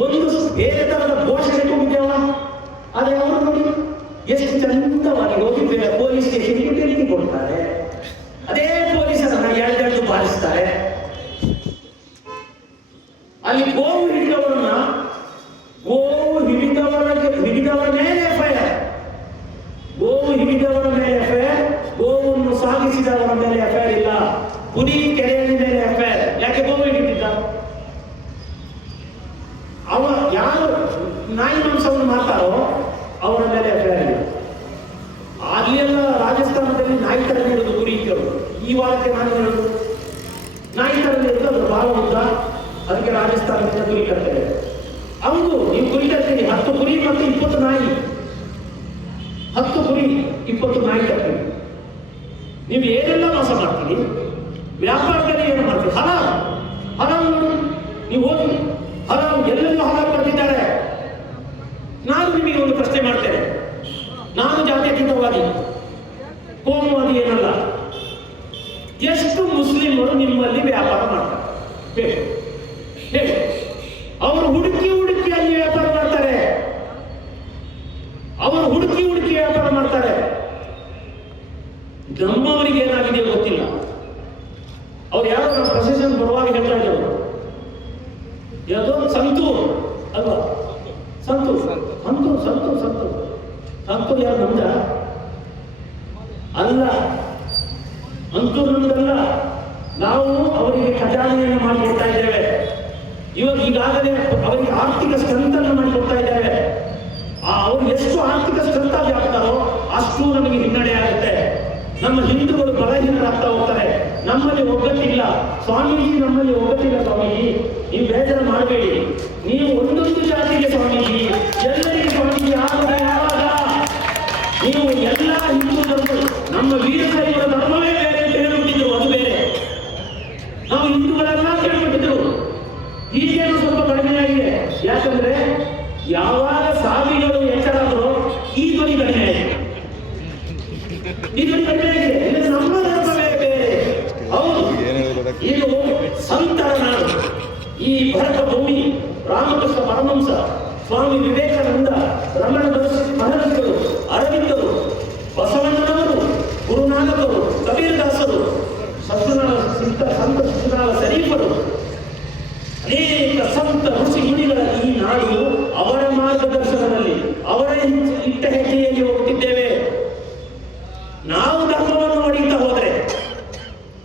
ಒಂದು ಬೇರೆ ತರದ ಘೋಷಣೆ ಹೋಗಿದ್ದೇವ? ಅದೇ ಅವರು ನೋಡಿ ಎಷ್ಟು ಚಂದವಾಗಿ ಹೋಗಿ ಪೊಲೀಸ್ ಸ್ಟೇಷನ್ಗೆ ಬೆಂಕಿ ಕೊಡ್ತಾರೆ. ಅದೇ ಪೊಲೀಸರನ್ನ 2 ಬಾರಿಸ್ತಾರೆ. ಅಲ್ಲಿ ಗೋವು ಹಿಡಿದವರ ಮೇಲೆ ಎಫ್ಐಆರ್, ಗೋವು ಹಿಡಿದವರ ಮೇಲೆ ಎಫ್ಐಆರ್, ಗೋವನ್ನು ಸಾಗಿಸಿದವರ ಮೇಲೆ ಎಫ್ಐಆರ್ ಇಲ್ಲ. ಕುಡಿ ಕೆರೆಯ ಮೇಲೆ ಎಫ್ಐಆರ್. ಯಾಕೆ? ಗೋವು ಹಿಡಿದಿದ್ದ ಅವ. ಯಾರು ನಾಯಿ ಮಾಂಸವನ್ನು ಮಾತಾಡೋ ಅವರ ಮೇಲೆ ಎಫ್ಐಆರ್ ಇಲ್ಲ. ಅಲ್ಲೆಲ್ಲ ರಾಜಸ್ಥಾನದಲ್ಲಿ ನಾಯಿ ತರ ನೀಡುವುದು ಕುರಿ ಇದ್ದವರು. ಈ ವಾರಕ್ಕೆ ನಾನು ಹೇಳುದು ನಾಯಿ ತರ ನೀಡುವುದು ಅದು ಭಾವ ಉದ್ದ. ಅದಕ್ಕೆ ರಾಜಸ್ಥಾನದಿಂದ ಕುರಿ ಕಟ್ತಾರೆ. ಹೌದು, ನೀವು ಕುರಿ ತರ್ತೀರಿ. 10 ಕುರಿ ಮತ್ತು 20 ನಾಯಿ. 10 ಕುರಿ 20 ನಾಯಿ ತರ್ತೀರಿ. ನೀವು ಏನೆಲ್ಲ ಮೋಸ ಮಾಡ್ತೀರಿ? ವ್ಯಾಪಾರದಲ್ಲಿ ಏನು ಮಾಡ್ತೀರಿ? ಹರಾಮ್ ನೋಡಿ, ನೀವು ಹೋಗಿ ಹರಾಮ್ ಎಲ್ಲೆಲ್ಲೂ ಹರಾಮ್ ಬರ್ತಿದ್ದಾರೆ. ನಾನು ನಿಮಗೆ ಒಂದು ಪ್ರಶ್ನೆ ಮಾಡ್ತೇನೆ. ನಾನು ಜಾತ್ಯತೀತವಾದಿ, ಕೋಮುವಾದಿ ಏನಲ್ಲ. ಎಷ್ಟು ಮುಸ್ಲಿಮರು ನಿಮ್ಮಲ್ಲಿ ವ್ಯಾಪಾರ ಮಾಡ್ತಾರೆ? ಹೇಳಿ. ಅವರು ಹುಡುಕಿ ಅಲ್ಲಿ ವ್ಯಾಪಾರ ಮಾಡ್ತಾರೆ. ನಮ್ಮವರಿಗೆ ಏನಾಗಿದೆ ಗೊತ್ತಿಲ್ಲ. ಅವ್ರು ಯಾರೋ ನಮ್ಮ ಪ್ರೊಸೆಷನ್ ಬರುವಾಗ ಹೇಳ್ತಾ ಇದ್ರು, ಯಾವುದೋ ಸಂತೂರ್ ಅಲ್ವಾ? ಸಂತೂರ್ ಯಾರು ನಮ್ದ ಅಲ್ಲ, ಅಂತೂರು ನಮ್ದಲ್ಲ. ನಾವು ಅವರಿಗೆ ಖಜಾನೆಯನ್ನು ಮಾಡಿಕೊಡ್ತಾ ಇದ್ದೇವೆ. ಈಗಾಗಲೇ ಅವರಿಗೆ ಆರ್ಥಿಕ ಸ್ಟ್ರೆಂಥನ್ನು ಮಾಡಿಕೊಡ್ತಾ ಇದ್ದೇವೆ. ಅವ್ರು ಎಷ್ಟು ಆರ್ಥಿಕ ಸ್ಟ್ರೆಂತ್ ಆಗಿ ಆಗ್ತಾರೋ ಅಷ್ಟು ನಮಗೆ ಹಿನ್ನಡೆ ಆಗುತ್ತೆ. ನಮ್ಮ ಹಿಂದೂಗಳು ಬಲಹೀನರಾಗ್ತಾ ಹೋಗ್ತಾರೆ. ನಮ್ಮಲ್ಲಿ ಒಗ್ಗಟ್ಟಿಲ್ಲ ಸ್ವಾಮೀಜಿ, ನಮ್ಮಲ್ಲಿ ಒಗ್ಗಟ್ಟಿಲ್ಲ ಸ್ವಾಮೀಜಿ. ನೀವು ಬೇಜಾರು ಮಾಡಬೇಡಿ. ನೀವು ಒಂದೊಂದು ಜಾತಿಗೆ ಸ್ವಾಮೀಜಿ, ಎಲ್ಲರಿಗೆ ಸ್ವಾಮೀಜಿ ಆಗ ಯಾವಾಗ ನೀವು ಎಲ್ಲ ಹಿಂದೂ ಧರ್ಮಗಳು, ನಮ್ಮ ವೀರಶೈವರ ಧರ್ಮವೇ ಬೇರೆ ಅಂತ ಹೇಳ್ಬಿಟ್ಟಿದ್ರು, ಅದು ಬೇರೆ. ನಾವು ಹಿಂದೂಗಳೆಲ್ಲ ಕೇಳ್ಬಿಟ್ಟಿದ್ರು. ಈಗೇನು ಸ್ವಲ್ಪ ಕಡಿಮೆ ಆಗಿದೆ. ಯಾಕಂದ್ರೆ ಯಾವಾಗ ಸಾವಿಗಳು ಎಚ್ಚರಾದ್ರು ಈ ಧ್ವನಿ ಕಡಿಮೆ ಆಗಿದೆ. ಇದು ನಮ್ಮ ಧರ್ಮವೇ ಬೇರೆ. ಹೌದು, ಇದು ಸಂತರ ನಾಡು. ಈ ಭರತ ಭೂಮಿ ರಾಮಕೃಷ್ಣ ಪರಮಹಂಸ, ಸ್ವಾಮಿ ವಿವೇಕಾನಂದ, ರಮಣ ಮಹರ್ಷಿಗಳು, ಅರವಿಂದರು, ಬಸವಣ್ಣನವರು, ಗುರುನಾನಕರು, ಕಬೀರದಾಸರು, ಸಂತ ಸತ್ಯನಾರಾಯಣ ಶರೀಫರು, ಅನೇಕ ಸಂತ ಋಷಿ ಮುನಿಗಳ ಈ ನಾಡು ಅವರ ಮಾರ್ಗದರ್ಶನದಲ್ಲಿ ಅವರ ಇಟ್ಟ ಹೆಜ್ಜೆಯಲ್ಲಿ ಹೋಗುತ್ತಿದ್ದೇವೆ. ನಾವು ಧರ್ಮವನ್ನು ಹೊಡೆಯುತ್ತಾ ಹೋದರೆ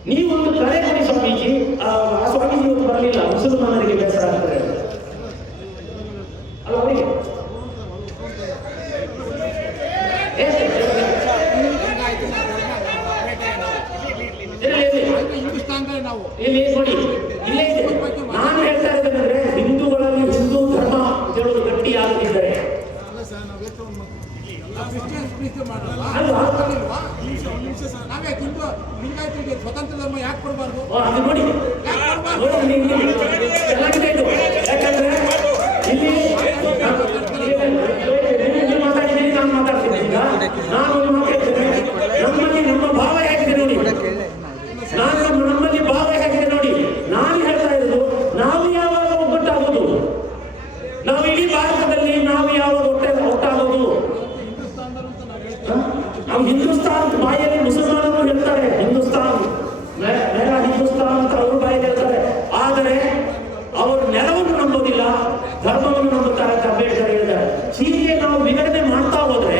ನೀವೊಂದು ಕರೆ ಕೊಡಿ ಸ್ವಾಮೀಜಿ. ಆ ಸ್ವಾಮೀಜಿ ಇವತ್ತು ಬರಲಿಲ್ಲ, ಮುಸಲ್ಮಾನರಿಗೆ ಬೇಸರ ಆಗ್ತದೆ ಅಲ್ಲ ಅವರಿಗೆ. ಇಲ್ಲಿ ನೋಡಿ, ಇಲ್ಲೇ ಇದೆ. ನಾನು ಹೇಳ್ತಾ ಇದ್ದೇನೆಂದ್ರೆ ಹಿಂದೂಗಳಲ್ಲಿ ಹಿಂದೂ ಧರ್ಮ ಅಂತ ಹೇಳೋದು ಗಟ್ಟಿ ಆಗುತ್ತಿದ್ದಾರೆ. ಸ್ವತಂತ್ರ ಧರ್ಮ ಯಾಕೆ ಕೊಡಬಾರ್ದು? ಅದು ನೋಡಿ ಚೆನ್ನಾಗಿದೆ ಇದು. ಯಾಕಂದ್ರೆ ಇಲ್ಲಿ ಮಾತಾಡಿದ್ದೀನಿ, ನಾನು ಮಾತಾಡ್ತೀನಿ. ಈಗ ನಾನು ಮಾತಾಡ್ತೇನೆ. ನಮ್ಮಲ್ಲಿ ನಮ್ಮ ಭಾವ ಹೇಗಿದೆ ನೋಡಿ, ನಮ್ಮಲ್ಲಿ ಭಾವ ಹೇಗಿದೆ ನೋಡಿ. ನಾನು ಹೇಳ್ತಾ ಇರೋದು, ನಾವು ಯಾವಾಗ ಒಗ್ಗಟ್ಟಾಗೋದು, ನಾವು ಇಡೀ ಭಾರತದಲ್ಲಿ ನಾವು ಯಾವಾಗ ಒಟ್ಟಾಗೋದು. ನಾವು ಹಿಂದೂಸ್ತಾನ್ ಬಾಯಲ್ಲಿ ಮುಸಲ್ಮಾನರು ಹೇಳ್ತಾರೆ, ಹಿಂದೂಸ್ತಾನ್ ಮೇರಾ ಹಿಂದೂಸ್ತಾನ್ ಅಂತ ಅವರು ಬಾಯಲ್ಲಿ ಹೇಳ್ತಾರೆ. ಆದರೆ ಅವರು ನೆಲವನ್ನು ನಂಬೋದಿಲ್ಲ, ಧರ್ಮವನ್ನು ನಂಬುತ್ತಾರೆ ಅಂತ ಅಂಬೇಡ್ಕರ್ ಹೇಳಿದ್ದಾರೆ. ಹೀಗೆ ನಾವು ವಿಂಗಡಣೆ ಮಾಡ್ತಾ ಹೋದ್ರೆ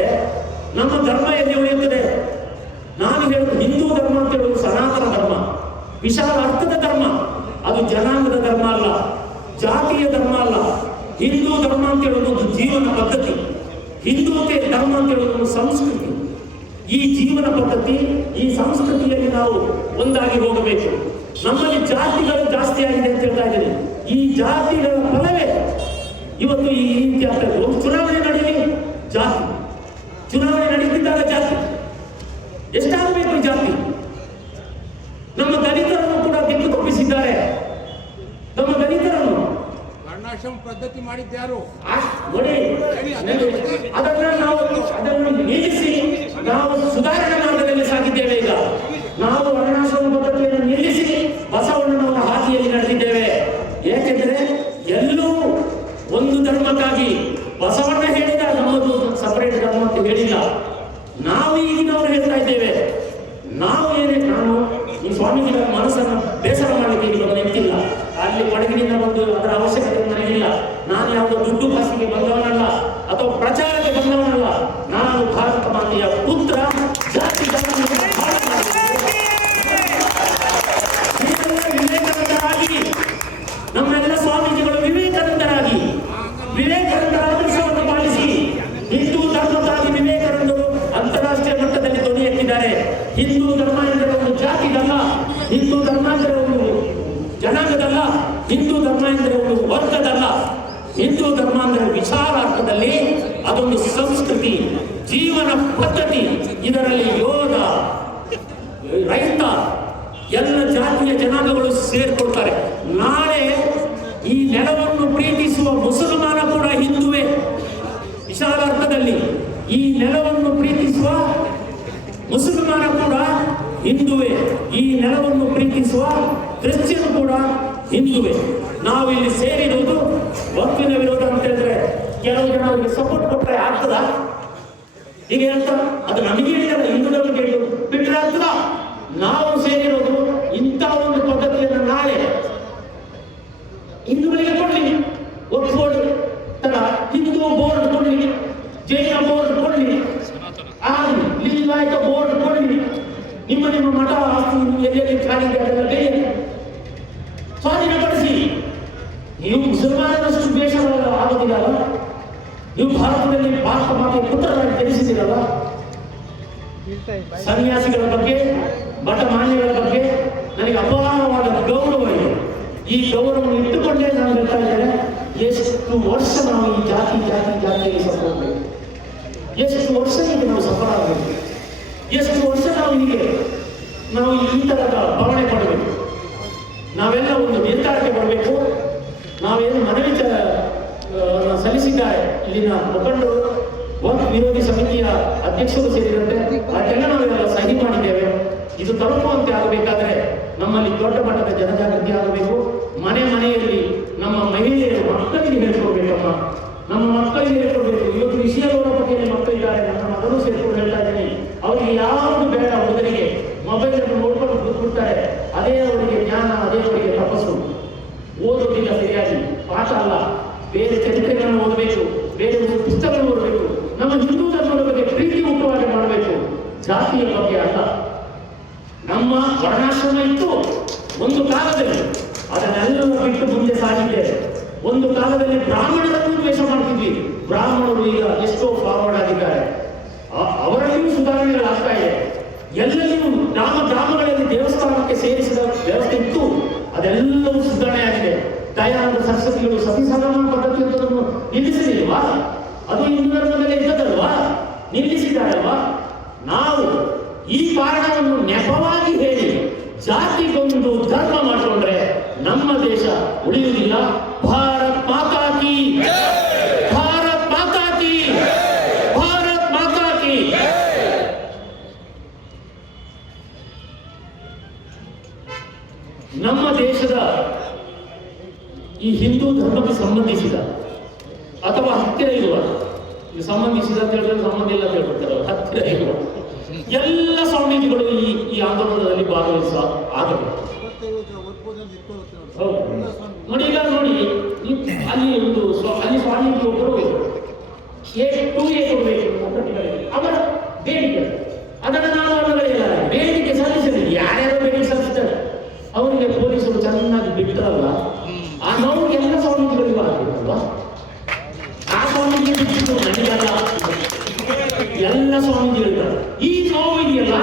ನಮ್ಮ ಧರ್ಮ ಎಲ್ಲಿ ಉಳಿಯುತ್ತದೆ? ನಾನು ಹೇಳುದು ಹಿಂದೂ ಧರ್ಮ ಅಂತ ಹೇಳುವುದು ಸನಾತನ ಧರ್ಮ, ವಿಶಾಲ ಅರ್ಥದ ಧರ್ಮ. ಅದು ಜನಾಂಗದ ಧರ್ಮ ಅಲ್ಲ, ಜಾತಿಯ ಧರ್ಮ ಅಲ್ಲ. ಹಿಂದೂ ಧರ್ಮ ಅಂತ ಹೇಳುವುದು ಒಂದು ಜೀವನ ಪದ್ಧತಿ. ಹಿಂದೂ ಧರ್ಮ ಅಂತ ಹೇಳುವುದು ಒಂದು ಸಂಸ್ಕೃತಿ. ಈ ಜೀವನ ಪದ್ಧತಿ, ಈ ಸಂಸ್ಕೃತಿಯಲ್ಲಿ ನಾವು ಒಂದಾಗಿ ಹೋಗಬೇಕು. ನಮ್ಮಲ್ಲಿ ಜಾತಿಗಳು ಜಾಸ್ತಿ ಆಗಿದೆ ಅಂತ ಹೇಳ್ತಾ ಇದ್ದೀನಿ. ಈ ಜಾತಿಗಳ ಫಲವೇ ಇವತ್ತು ಈ ರೀತಿ ಆಗ್ತಾ ಇದೆ. ಒಂದು ಚುನಾವಣೆ ನಡೆಯಲಿ ಜಾತಿ, ಚುನಾವಣೆ ನಡೆಯುತ್ತಿದ್ದಾಗ ಜಾತಿ, ಎಷ್ಟಾಗಬೇಕು ಈ ಜಾತಿ? ನಮ್ಮ ದಲಿತರನ್ನು ಕೂಡ ದಿಕ್ಕು ತಪ್ಪಿಸಿದ್ದಾರೆ. ನಮ್ಮ ದಲಿತರನ್ನು ವರ್ಣಾಶ್ರಮ ಪದ್ಧತಿ ಮಾಡಿದ್ಯಾರು ನೋಡಿ, ಅದನ್ನು ನಿಲ್ಲಿಸಿ ನಾವು ಸುಧಾರಣೆ ಮಾರ್ಗದಲ್ಲಿ ಸಾಗಿದ್ದೇವೆ. ಈಗ ನಾವು ವರ್ಣಾಶ್ರಮ ಪದ್ಧತಿಯನ್ನು ನಿಲ್ಲಿಸಿ ಬಸವಣ್ಣನವರ ಹಾದಿಯಲ್ಲಿ ನಡೆದಿದ್ದೇವೆ. ಏಕೆಂದರೆ ಎಲ್ಲೂ ಒಂದು ಧರ್ಮಕ್ಕಾಗಿ ಬಸವಣ್ಣ ಹೇಳಿದ ನಮ್ಮದು ಸಪರೇಟ್ ಧರ್ಮ ಅಂತ ಹೇಳಿಲ್ಲ. ನಾವು ಈಗಿನವರು ಹೇಳ್ತಾ ಇದ್ದೇವೆ. ನಾವು ನಾನು ಈ ಸ್ವಾಮೀಜಿಗಳ ಮನಸ್ಸನ್ನು ಬೇಸರ ಮಾಡಲಿಕ್ಕೆ ಇಲ್ಲಿ ನಿಂತಿಲ್ಲ. ಅಲ್ಲಿ ಕೊಡಗಿನಿಂದ ಬಂದು ಅದರ ಅವಶ್ಯಕತೆ ನನಗಿಲ್ಲ. ನಾನು ಯಾವುದೋ ದುಡ್ಡು ಕಾಸಿಗೆ ಬಂದವನಲ್ಲ ಅಥವಾ ಪ್ರಚಾರಕ್ಕೆ ಬಂದವನಲ್ಲ. ನಾನು ಭಾರತ ಮಾತೆಯ ಪುತ್ರ. ಜಾತಿ ವಿವೇಕಾನಂದರಾಗಿ, ನಮ್ಮೆಲ್ಲ ಸ್ವಾಮೀಜಿಗಳು ವಿವೇಕಾನಂದರಾಗಿ, ವಿವೇಕಾನಂದರ ಆದರ್ಶವನ್ನು ಪಾಲಿಸಿ ಹಿಂದೂ ಧರ್ಮಕ್ಕಾಗಿ ವಿವೇಕಾನಂದರು ಅಂತಾರಾಷ್ಟ್ರೀಯ ಮಟ್ಟದಲ್ಲಿ ಧ್ವನಿ ಎತ್ತಿದ್ದಾರೆ. ಹಿಂದೂ ಧರ್ಮ ಎಂದರೆ ಒಂದು ಜಾತಿಗಲ್ಲ, ಹಿಂದೂ ಧರ್ಮ ಎಂದರೆ ಒಂದು ಜನಾಂಗದಲ್ಲ, ಹಿಂದೂ ಧರ್ಮ ಎಂದರೆ ಒಂದು ವರ್ಗದಲ್ಲ. ಹಿಂದೂ ಧರ್ಮ ಅಂದರೆ ವಿಶಾಲ ಅರ್ಥದಲ್ಲಿ ಅದೊಂದು ಸಂಸ್ಕೃತಿ, ಜೀವನ ಪದ್ಧತಿ. ಇದರಲ್ಲಿ ಯೋಧ, ರೈತ, ಎಲ್ಲ ಜಾತಿಯ ಜನಾಂಗಗಳು ಸೇರ್ಕೊಳ್ತಾರೆ. ನಾಳೆ ಈ ನೆಲವನ್ನು ಪ್ರೀತಿಸುವ ಮುಸಲ್ಮಾನ ಕೂಡ ಹಿಂದುವೇ. ವಿಶಾಲ ಅರ್ಥದಲ್ಲಿ ಈ ನೆಲವನ್ನು ಪ್ರೀತಿಸುವ ಮುಸಲ್ಮಾನ ಕೂಡ ಹಿಂದುವೇ. ಈ ನೆಲವನ್ನು ಪ್ರೀತಿಸುವ ಕ್ರಿಶ್ಚಿಯನ್ ಕೂಡ ಹಿಂದುವೇ. ನಾವು ಇಲ್ಲಿ ಸೇರಿರುವುದು ವಕ್ಫಿನ ವಿರೋಧ ಅಂತ ಹೇಳಿದ್ರೆ ಕೆಲವು ಜನ ಅವರಿಗೆ ಸಪೋರ್ಟ್ ಕೊಟ್ಟರೆ ಆಗ್ತದ? ಈಗ ಹೇಳ್ತಾ ಅದು ನಮಗೆ ಹೇಳಿದಲ್ಲ, ಹಿಂದುಗಳಿಗೆ ಬಿಟ್ಟರೆ ಆಗ್ತದ? ನಾವು ಸೇರಿರೋದು ಇಂಥ ಒಂದು ಪದ್ಧತಿಯನ್ನು ನಾಳೆ ಹಿಂದೂಗಳಿಗೆ ಕೊಡ್ಲಿ, ವಕ್ಫ್ ಬೋರ್ಡ್ ತರ ಹಿಂದೂ ಬೋರ್ಡ್ ಕೊಡ್ಲಿ, ಜೈನ ಬೋರ್ಡ್ ಕೊಡ್ಲಿ, ಲಿಂಗಾಯತ ಬೋರ್ಡ್ ಕೊಡ್ಲಿ. ನಿಮ್ಮ ಮಠ ಆಸ್ತಿ ಎಲ್ಲೆಲ್ಲಿ ಖಾಲಿದೆ ಅದೆಲ್ಲ ಬೇರೆ ಸ್ವಾಧೀನಪಡಿಸಿ. ನೀವು ಮುಸಲ್ಮಾನರಷ್ಟು ದ್ವೇಷ ಆಗೋದಿಲ್ಲಲ್ಲ? ನೀವು ಭಾರತದಲ್ಲಿ ಭಾರತ ಮಾತೆಯ ಪುತ್ರರಾಗಿ ಜನಿಸಿದಿರಲ್ಲ? ಸನ್ಯಾಸಿಗಳ ಬಗ್ಗೆ, ಮಠ ಮಾನ್ಯಗಳ ಬಗ್ಗೆ ನನಗೆ ಅಪಾರವಾದ ಗೌರವ ಇದೆ. ಈ ಗೌರವವನ್ನು ಇಟ್ಟುಕೊಂಡೇ ನಾನು ಹೇಳ್ತಾ ಇದ್ದೇನೆ, ಎಷ್ಟು ವರ್ಷ ನಾವು ಈ ಜಾತಿಯಲ್ಲಿ ಸಫರಾಗಬೇಕು, ಎಷ್ಟು ವರ್ಷ ಹೀಗೆ ನಾವು ಸಫರಾಗಬೇಕು, ಎಷ್ಟು ವರ್ಷ ನಾವು ಈ ತರದ ಭಾವನೆ ಪಡಬೇಕು. ನಾವೆಲ್ಲ ಒಂದು ನಿರ್ಧಾರಕ್ಕೆ ಬರಬೇಕು. ನಾವೇನು ಮನವಿ ಸಲ್ಲಿಸಿದ್ದಾರೆ ಇಲ್ಲಿನ ಮುಖಂಡರು, ವಕ್ಫ್ ವಿರೋಧಿ ಸಮಿತಿಯ ಅಧ್ಯಕ್ಷರು ಸೇರಿದಂತೆ ಅದೆಲ್ಲ ನಾವೆಲ್ಲ ಸಹಿ ಮಾಡಿದ್ದೇವೆ. ಇದು ತಲುಪುವಂತೆ ಆಗಬೇಕಾದ್ರೆ ನಮ್ಮಲ್ಲಿ ದೊಡ್ಡ ಮಟ್ಟದ ಜನಜಾಗೃತಿ ಆಗಬೇಕು. ಮನೆಯಲ್ಲಿ ನಮ್ಮ ಮಹಿಳೆಯರು ಮಕ್ಕಳಿಗೆ ಹೇಳ್ಕೊಡ್ಬೇಕಮ್ಮ, ನಮ್ಮ ಮಕ್ಕಳಿಗೆ ಹೇಳ್ಕೊಡ್ಬೇಕು. ಇವತ್ತು ವಿಷಯಗಳ ಬಗ್ಗೆ ಮಕ್ಕಳಿದ್ದಾರೆ, ನನ್ನ ಮಗನೂ ಸೇರ್ಕೊಂಡು ಹೇಳ್ತಾ ಇದ್ದೀನಿ, ಅವರಿಗೆ ಯಾವುದು ಬೇಡ, ಹುಡುಗರಿಗೆ ಮೊಬೈಲ್ ಅನ್ನು ನೋಡ್ಕೊಂಡು ಕೂತ್ಬಿಡ್ತಾರೆ. ಅದೇ ಅವರಿಗೆ ಜ್ಞಾನ, ಅದೇ ಅವರಿಗೆ ತಪಸ್ಸು. ಓದೋದಿಲ್ಲ ಸರಿಯಾಗಿ, ಪಾಠ ಅಲ್ಲ, ಬೇರೆ ಚರಿತ್ರೆಗಳನ್ನು ಓದಬೇಕು, ಬೇರೆ ಪುಸ್ತಕಗಳನ್ನು ಓದಬೇಕು. ನಮ್ಮ ಹಿಂದೂ ಧರ್ಮದ ಬಗ್ಗೆ ಪ್ರೀತಿ ಉಂಟುವಾಗಿ ಮಾಡಬೇಕು, ಜಾತಿಯ ಬಗ್ಗೆ ಅಲ್ಲ. ನಮ್ಮ ವರ್ಣಾಶ್ರಮ ಇತ್ತು ಒಂದು ಕಾಲದಲ್ಲಿ, ಅದನ್ನೆಲ್ಲ ಬಿಟ್ಟು ಮುಂದೆ ಸಾಗಿದ್ದೇವೆ. ಒಂದು ಕಾಲದಲ್ಲಿ ಬ್ರಾಹ್ಮಣರನ್ನು ದ್ವೇಷ ಮಾಡ್ತಿದ್ವಿ, ಬ್ರಾಹ್ಮಣರು ಈಗ ಎಷ್ಟೋ ಫಾರ್ವರ್ಡ್ ಆಗಿದ್ದಾರೆ, ಅವರಲ್ಲಿಯೂ ಸುಧಾರಣೆಗಳಾಗ್ತಾ ಇದೆ. ಎಲ್ಲೆಲ್ಲೂ ಗ್ರಾಮಗಳಲ್ಲಿ ದೇವಸ್ಥಾನಕ್ಕೆ ಸೇರಿಸಿದ ವ್ಯವಸ್ಥೆ ಇತ್ತು, ಅದೆಲ್ಲವೂ ಸುಧಾರಣೆ ಆಗಿದೆ. ದಯಾನಂದ ಸರಸ್ವತಿಗಳು ಸತಿಸಂಗಮ ಪದ್ಧತಿ ಅಂತದನ್ನು ನಿಲ್ಲಿಸಲಿಲ್ವಾ? ಅದು ಹಿಂದೂ ಧರ್ಮದಲ್ಲೇ ಇದ್ದದಲ್ವಾ? ನಿಲ್ಲಿಸಿದ್ದಾರಲ್ವಾ? ನಾವು ಈ ಕಾರಣವನ್ನು ನೆಪವಾಗಿ ಹೇಳಿ ಜಾತಿಗೊಂದು ಧರ್ಮ ಮಾಡಿಕೊಂಡ್ರೆ ನಮ್ಮ ದೇಶ ಉಳಿಯುವುದಿಲ್ಲ. ಭಾರತ್ ಮಾತಾ ಕಿ, ಭಾರತ್ ಮಾತಾ ಕಿ, ಭಾರತ್ ಮಾತಾ ಕಿ. ನಮ್ಮ ದೇಶದ ಈ ಹಿಂದೂ ಧರ್ಮಕ್ಕೆ ಸಂಬಂಧಿಸಿದ ಅಥವಾ ಹತ್ತಿರ ಇರುವ, ಸಂಬಂಧಿಸಿದ ಅಂತ ಹೇಳಿದ್ರೆ ಸಂಬಂಧ ಇಲ್ಲ ಅಂತ ಹೇಳ್ಬಿಡ್ತಾರೆ, ಹತ್ತಿರ ಇರುವ ಎಲ್ಲ ಸ್ವಾಮೀಜಿಗಳು ಈ ಆಂದೋಲನದಲ್ಲಿ ಭಾಗವಹಿಸ ಆಗಬೇಕು. ನೋಡಿ, ಈಗ ನೋಡಿ, ಅಲ್ಲಿ ಒಂದು ಅಲ್ಲಿ ಸ್ವಾಮೀಜಿ ಒಬ್ಬರು ಕೊಡಬೇಕು ಅವರ ಬೇಡಿಕೆ, ಅದನ್ನು ನಾವು ಅನ್ನೋದಿಲ್ಲ, ಬೇಡಿಕೆ ಸಲ್ಲಿಸಲಿ. ಯಾರ್ಯಾರೋ ಬೇಡಿಕೆ ಸಲ್ಲಿಸ್ತಾರೆ, ಅವರಿಗೆ ಪೊಲೀಸರು ಚೆನ್ನಾಗಿ ಬಿಟ್ಟರಲ್ಲ, ಆ ನೋವು ಎಲ್ಲ ಸ್ವಾಮೀಜಿಗಳಿಗೂ ಆಗ್ಬೇಕಲ್ವಾ? ಆ ಸ್ವಾಮೀಜಿ ಬಿಟ್ಟಿದ್ದು ನನಗಲ್ಲ, ಎಲ್ಲ ಸ್ವಾಮೀಜಿಗಳಿದ್ದಾರೆ. ಈ ನೋವು ಇದೆಯಲ್ಲ,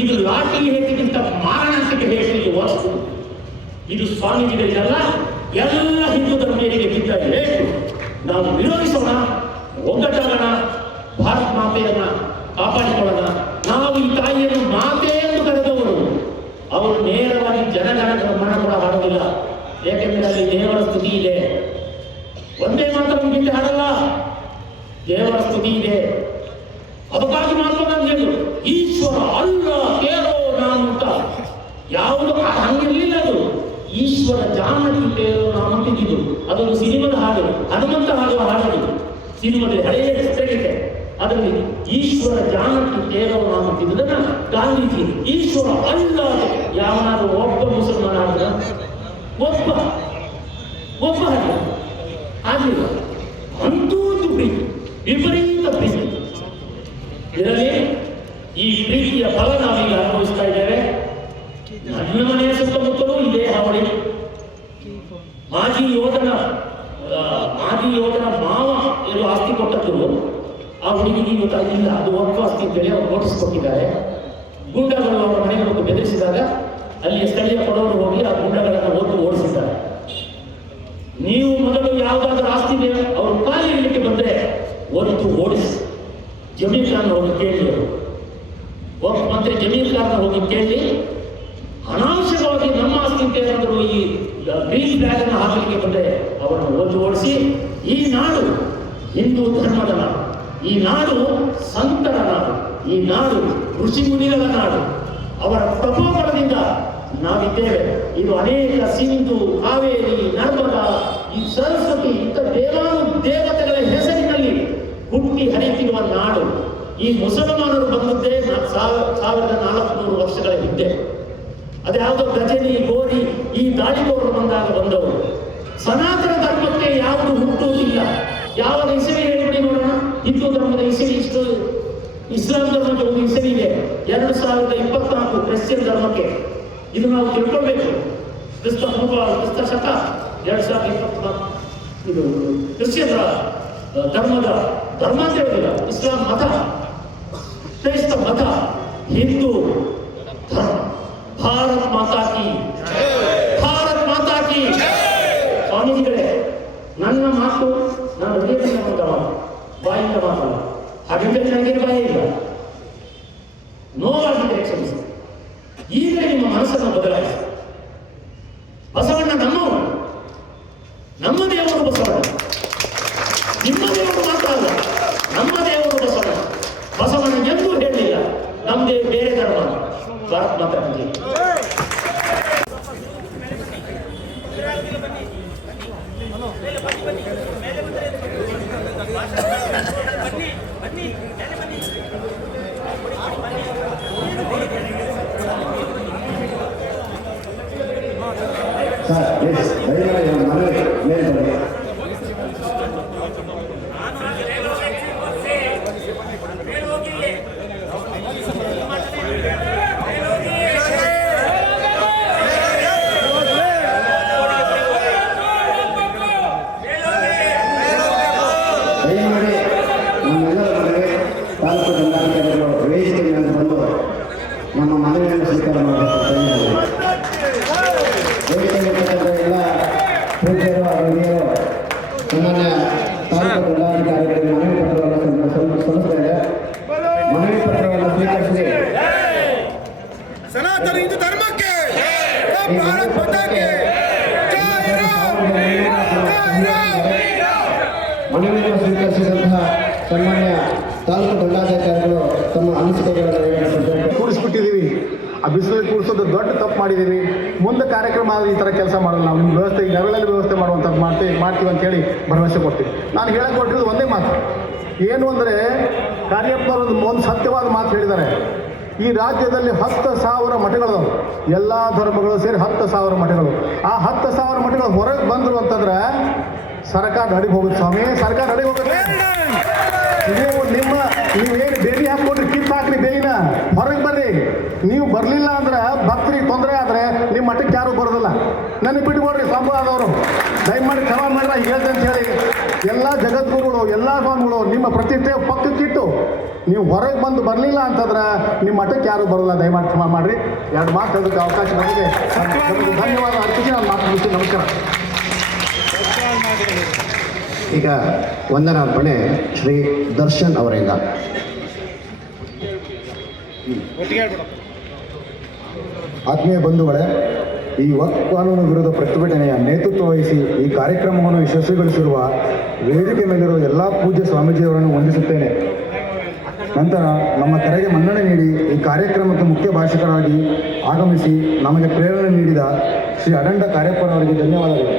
ಇದು ಲಾಟರಿ ಹೇಟಿಗಿಂತ ಮಾರಣಾಂತಿಕ ಹೇಟಿ ವಸ್ತು. ಇದು ಸ್ವಾಮೀಜಿಗಳಿಗಲ್ಲ, ಎಲ್ಲ ಹಿಂದೂ ಧರ್ಮೀಯರಿಗೆ ಬಿದ್ದ ಹೇಟು. ನಾವು ವಿರೋಧಿಸೋಣ, ಒಗ್ಗಟ್ಟಾಗೋಣ, ಭಾರತ ಮಾತೆಯನ್ನ ಕಾಪಾಡಿಕೊಳ್ಳೋಣ. ನಾವು ಈ ತಾಯಿಯನ್ನು ಮಾತೆ ಎಂದು ಕರೆದವರು, ಅವರು ನೇರವಾಗಿ ಜನಗಣ ಮನ ಕೂಡ ಹಾಡೋದಿಲ್ಲ, ಏಕೆಂದರೆ ಅಲ್ಲಿ ದೇವರ ಸ್ತುತಿ ಇದೆ. ಒಂದೇ ಮಾತ್ರ ಬಿಟ್ಟು ಹಾಡಲ್ಲ, ದೇವರ ಸ್ತುತಿ ಇದೆ. ಅದಕ್ಕಾಗಿ ಮಾತ್ರ ನಾನು ಹೇಳಿದ್ರು, ಈಶ್ವರ ಅಲ್ಲ ಕೇಳೋ ನಾನು ಅಂತ. ಯಾವುದು ಹಂಗಿರ್ಲಿಲ್ಲ, ಅದು ಈಶ್ವರ ಜಾನಕಿ ಕೇಳೋ ನಾವು ಅಂತಿದ್ದು. ಅದೊಂದು ಸಿನಿಮಾದ ಹಾಡು, ಹನುಮಂತ ಹಾಡುವ ಹಾಡಾಗಿದ್ದು, ಸಿನಿಮಾದ ಹಳೆಯ ಚಿತ್ರಗೀತೆ. ಅದರಲ್ಲಿ ಈಶ್ವರ ಜಾನಕಿ ಕೇಳೋ ನಾವು ಅಂತಿದ್ದದನ್ನ ಗಾಂಧೀಜಿ ಈಶ್ವರ ಅಲ್ಲ ಯಾವನಾದ್ರೂ ಒಬ್ಬ ಮುಸಲ್ಮಾನ ಹಾಡಿದ, ಒಬ್ಬ ಹಾಗೆ ಆಗಲಿಲ್ಲ. ಅಂತೂ ಒಂದು ಪ್ರೀತಿ, ವಿಪರೀತ ಪ್ರೀತಿ ಇರಲಿ. ಈ ಪ್ರೀತಿಯ ಫಲ ನಾವೀಗ ಅನುಭವಿಸ್ತಾ ಇದ್ದೇವೆ. ನನ್ನ ಮನೆಯ ಸುತ್ತಮುತ್ತಲೂ ಇದೇ ಹಾವಳಿ. ಮಾಜಿ ಯೋಧನ ಮಾವ ಏನು ಆಸ್ತಿ ಕೊಟ್ಟದ್ದು, ಆ ಹುಡುಗಿಗೆ ಗೊತ್ತಾಗಿಲ್ಲ, ಅದು ಒಬ್ಬ ಆಸ್ತಿ ಅಂತೇಳಿ ಅವರು ನೋಟಿಸ್ ಕೊಟ್ಟಿದ್ದಾರೆ. ಗೂಂಡಾಗಳು ಅವರ ಮನೆಗೆ ಬಂದು ಬೆದರಿಸಿದಾಗ ಅಲ್ಲಿಯ ಸ್ಥಳೀಯ ಕೊಡವರು ಹೋಗಿ ಆ ಗೂಂಡಾಗಳನ್ನು ಓಡಿಸಿದ್ದಾರೆ. ನೀವು ಮೊದಲು ಯಾವುದಾದ್ರೂ ಆಸ್ತಿ ಅವರು ಕಾಲಿ ಇಡಲಿಕ್ಕೆ ಬಂದರೆ ಒಂದು ಓಡಿಸಿ ಜಮೀರ್ ಖಾನ್ ಹೋಗಿ ಕೇಳಿ, ಒಬ್ಬ ಮಂತ್ರಿ ಜಮೀರ್ ಖಾನ್ ಹೋಗಿ ಕೇಳಿ, ಅನಾವಶ್ಯಕವಾಗಿ ನಮ್ಮ ಆಸ್ತಿ ಅಂತ ಏನಾದರೂ ಈ ಗ್ರೀನ್ ಫ್ಲಾಗ್ ಅನ್ನು ಹಾಕಲಿಕ್ಕೆ ಬಂದರೆ ಅವರನ್ನು ಓಡಿಸಿ. ಈ ನಾಡು ಹಿಂದೂ ಧರ್ಮದ ನಾಡು, ಈ ನಾಡು ಸಂತರ ನಾಡು, ಈ ನಾಡು ಋಷಿ ಮುನಿಗಳ ನಾಡು. ಅವರ ಪ್ರಭಾವದಿಂದ ನಾವಿದ್ದೇವೆ. ಇದು ಅನೇಕ ಸಿಂಧು, ಕಾವೇರಿ, ನರ್ಮದಾ, ಈ ಸರಸ್ವತಿ ಇಂಥ ದೇವತೆಗಳ ಹೆಸರಿನಲ್ಲಿ ಹುಟ್ಟಿ ಹರಿಯುತ್ತಿರುವ ನಾಡು. ಈ ಮುಸಲ್ಮಾನರು ಬಂದದ್ದೇ 1400 ವರ್ಷಗಳ ಹಿಂದೆ. ಅದ್ಯಾವುದೋ ಗಜನಿ, ಗೋರಿ, ಈ ದಾಳಿಕೋರರು ಬಂದವರು. ಸನಾತನ ಧರ್ಮಕ್ಕೆ ಯಾವುದು ಹುಟ್ಟುವುದಿಲ್ಲ. ಯಾವಾಗ ಇಸವಿ ಹೇಳ್ಬಿಡಿ ನೋಡೋಣ. ಹಿಂದೂ ಧರ್ಮದ ಇಸವಿ ಇಷ್ಟು, ಇಸ್ಲಾಂ ಧರ್ಮದ ಒಂದು ಇಸವಿ ಇದೆ 2024 ಕ್ರಿಶ್ಚಿಯನ್ ಧರ್ಮಕ್ಕೆ. ಇದು ನಾವು ತಿಳ್ಕೊಳ್ಬೇಕು. ಕ್ರಿಸ್ತ ಶಕ 2024 ಇದು ಕ್ರಿಶ್ಚಿಯನ್ ಧರ್ಮದ ಧರ್ಮ ಅಂತ ಹೇಳೋದಿಲ್ಲ, ಇಸ್ಲಾಂ ಮತ, ಕ್ರೈಸ್ತ ಮತ, ಹಿಂದೂ ಧರ್ಮ. ಭಾರತ್ ಮಾತಾ ಕಿ, ಭಾರತ್ ಮಾತಾ ಕಿ. ಸ್ವಾಮೀಜಿಗಳೇ, ನನ್ನ ಮಾತು ನಾನು ಹೃದಯದಿಂದ ಬಂದ ಮಾತು, ಬಾಯಿಂದ ಮಾತಲ್ಲ. ಹಾಗಿದ್ರೆ ನನಗೆ ಭಯ ಇಲ್ಲ, ನೋವಾಗಿದ್ದರೆ ಕ್ಷಮಿಸಿ. ಈಗ ನಿಮ್ಮ ಮನಸ್ಸನ್ನು ಬದಲಾಯಿಸಿ. ಬಸವಣ್ಣ ನಮ್ಮವರು, ನಮ್ಮ ದೇವರು ಬಸವಣ್ಣ. ನಿಮ್ಮ ದೇವರು ಮಾತ್ರ ಅಲ್ಲ, ನಮ್ಮ ದೇವರು ಬಸವಣ್ಣ. ಬಸವಣ್ಣ ಎಂದೂ ಹೇಳಲಿಲ್ಲ ನಮ್ದೇ ಬೇರೆ ಧರ್ಮ. ಭಾರತ್ ಮಾತಾ ಕಿ. ಸರ್ ಪ್ಲೀಸ್ ದಯಮಾಡಿ ನಮ್ಮ ಮನೆ ಮೇಲೆ ಬನ್ನಿ. ದಯಮಾಡಿ ನಮ್ಮೆಲ್ಲರ ಮನೆಗೆ ತಾಲೂಕು ದಂಡಾಧಿಕಾರಿಗಳು ವೇದಿಕೆ ಮೇಲೆ ಬಂದು ನಮ್ಮ ಮನವಿಯನ್ನು ಸ್ವೀಕಾರ ಮಾಡಬೇಕು. ವೇದಿಕೆಯಲ್ಲಿರ್ತಕ್ಕಂಥ ಎಲ್ಲ ಪೂಜ್ಯರು ಹಿರಿಯರು ಸಾಮಾನ್ಯ ತಾಲೂಕು ದಂಡಾಧಿಕಾರಿಗಳಿಗೆ ಮನವಿ ಪತ್ರವನ್ನು ಸಲ್ಲಿಸ್ತಾ ಇದೆ. ಮನವಿ ಪತ್ರವನ್ನು ಸ್ವೀಕರಿಸಿ ಸನಾತನ ಹಿಂದೂ ಧರ್ಮಕ್ಕೆ ಈ ಮನವಿ ಪತ್ರಕ್ಕೆ ಮನವಿಯನ್ನು ಸ್ವೀಕರಿಸಿದಂತಹ ಸನ್ಮಾನ್ಯ ತಾಲೂಕು ದಂಡಾಧಿಕಾರಿಗಳು ತಮ್ಮ ಅನಿಸಿಕೆಗಳನ್ನು ಕೂಡಿಸ್ಬಿಟ್ಟಿದ್ದೀವಿ. ಆ ಬಿಸಿಲಲ್ಲಿ ಕೂಡಿಸೋದು ದೊಡ್ಡ ತಪ್ಪು ಮಾಡಿದ್ದೀವಿ. ಮುಂದೆ ಕಾರ್ಯಕ್ರಮ ಆದ್ರೆ ಈ ಥರ ಕೆಲಸ ಮಾಡಲ್ಲ. ನಾವು ನಿಮ್ಮ ವ್ಯವಸ್ಥೆ ನೆರಳಲ್ಲಿ ವ್ಯವಸ್ಥೆ ಮಾಡುವಂಥದ್ದು ಮಾಡ್ತೀವಿ ಅಂತೇಳಿ ಭರವಸೆ ಕೊಡ್ತೀವಿ. ನಾನು ಹೇಳಕ್ಕೆ ಕೊಟ್ಟಿರೋದು ಒಂದೇ ಮಾತು ಏನು ಅಂದರೆ, ಕಾರ್ಯಪ್ಪನವರು ಒಂದು ಸತ್ಯವಾದ ಮಾತು ಹೇಳಿದ್ದಾರೆ. ಈ ರಾಜ್ಯದಲ್ಲಿ 10,000 ಮಠಗಳು, ಎಲ್ಲ ಧರ್ಮಗಳು ಸೇರಿ 10,000 ಮಠಗಳು. ಆ 10,000 ಮಠಗಳು ಹೊರಗೆ ಬಂದರು ಅಂತಂದ್ರೆ ಸರ್ಕಾರ ನಡಿಗೆ ಹೋಗುತ್ತೆ ಸ್ವಾಮಿ, ಸರ್ಕಾರ ನಡಿಗೆ ಹೋಗುತ್ತೆ. ನೀವೇನು ಬೇಲಿ ಹಾಕ್ಕೊಟ್ರಿ ಕಿತ್ತು ಹಾಕ್ರಿ ಬೇಯಿನ ಹೊರಗೆ ಬರ್ರಿ. ನೀವು ಬರಲಿಲ್ಲ ಅಂದ್ರೆ ಭಕ್ತರಿಗೆ ತೊಂದರೆ ಆದರೆ ನಿಮ್ಮ ಮಠಕ್ಕೆ ಯಾರೂ ಬರೋದಿಲ್ಲ. ನನಗೆ ಬಿಟ್ಕೊಡ್ರಿ ಸ್ವಾಮಿಗಳಾದವರು, ದಯಮಾಡಿ ಕ್ಷಮಾ ಮಾಡ್ರ ಹೇಳ್ದೆ ಅಂತ ಹೇಳಿ ಎಲ್ಲ ಜಗದ್ಗುರುಗಳು ಎಲ್ಲ ಸ್ವಾಮಿಗಳು ನಿಮ್ಮ ಪ್ರತಿಷ್ಠೆ ಪಕ್ಕಕ್ಕಿಟ್ಟು ನೀವು ಹೊರಗೆ ಬಂದು ಬರಲಿಲ್ಲ ಅಂತಂದ್ರೆ ನಿಮ್ಮ ಮಠಕ್ಕೆ ಯಾರೂ ಬರೋಲ್ಲ. ದಯಮಾಡಿ ಕ್ಷಮಾ ಮಾಡಿರಿ. 2 ಮಾತು ಹೇಳೋದಕ್ಕೆ ಅವಕಾಶ ಬಂದಿದೆ. ಧನ್ಯವಾದ ಅರ್ಪಿಸಿ ನಾನು ಮಾತು ಮುಗಿಸ್ತೀನಿ. ನಮಸ್ಕಾರ. ಈಗ ವಂದನಾ ಬಣೆ ಶ್ರೀ ದರ್ಶನ್ ಅವರಿಂದ. ಆತ್ಮೀಯ ಬಂಧುಗಳೇ, ಈ ವಕ್ಫ್ ಕಾನೂನು ವಿರೋಧ ಪ್ರತಿಭಟನೆಯ ನೇತೃತ್ವ ವಹಿಸಿ ಈ ಕಾರ್ಯಕ್ರಮವನ್ನು ಯಶಸ್ವಿಗೊಳಿಸಿರುವ ವೇದಿಕೆ ಮೇಲಿರುವ ಎಲ್ಲ ಪೂಜ್ಯ ಸ್ವಾಮೀಜಿಯವರನ್ನು ವಂದಿಸುತ್ತೇನೆ. ನಂತರ ನಮ್ಮ ಕರೆಗೆ ಮನ್ನಣೆ ನೀಡಿ ಈ ಕಾರ್ಯಕ್ರಮಕ್ಕೆ ಮುಖ್ಯ ಭಾಷಕರಾಗಿ ಆಗಮಿಸಿ ನಮಗೆ ಪ್ರೇರಣೆ ನೀಡಿದ ಶ್ರೀ ಅಡಂಡ ಕಾರ್ಯಪ್ಪನವರಿಗೆ ಧನ್ಯವಾದಗಳು.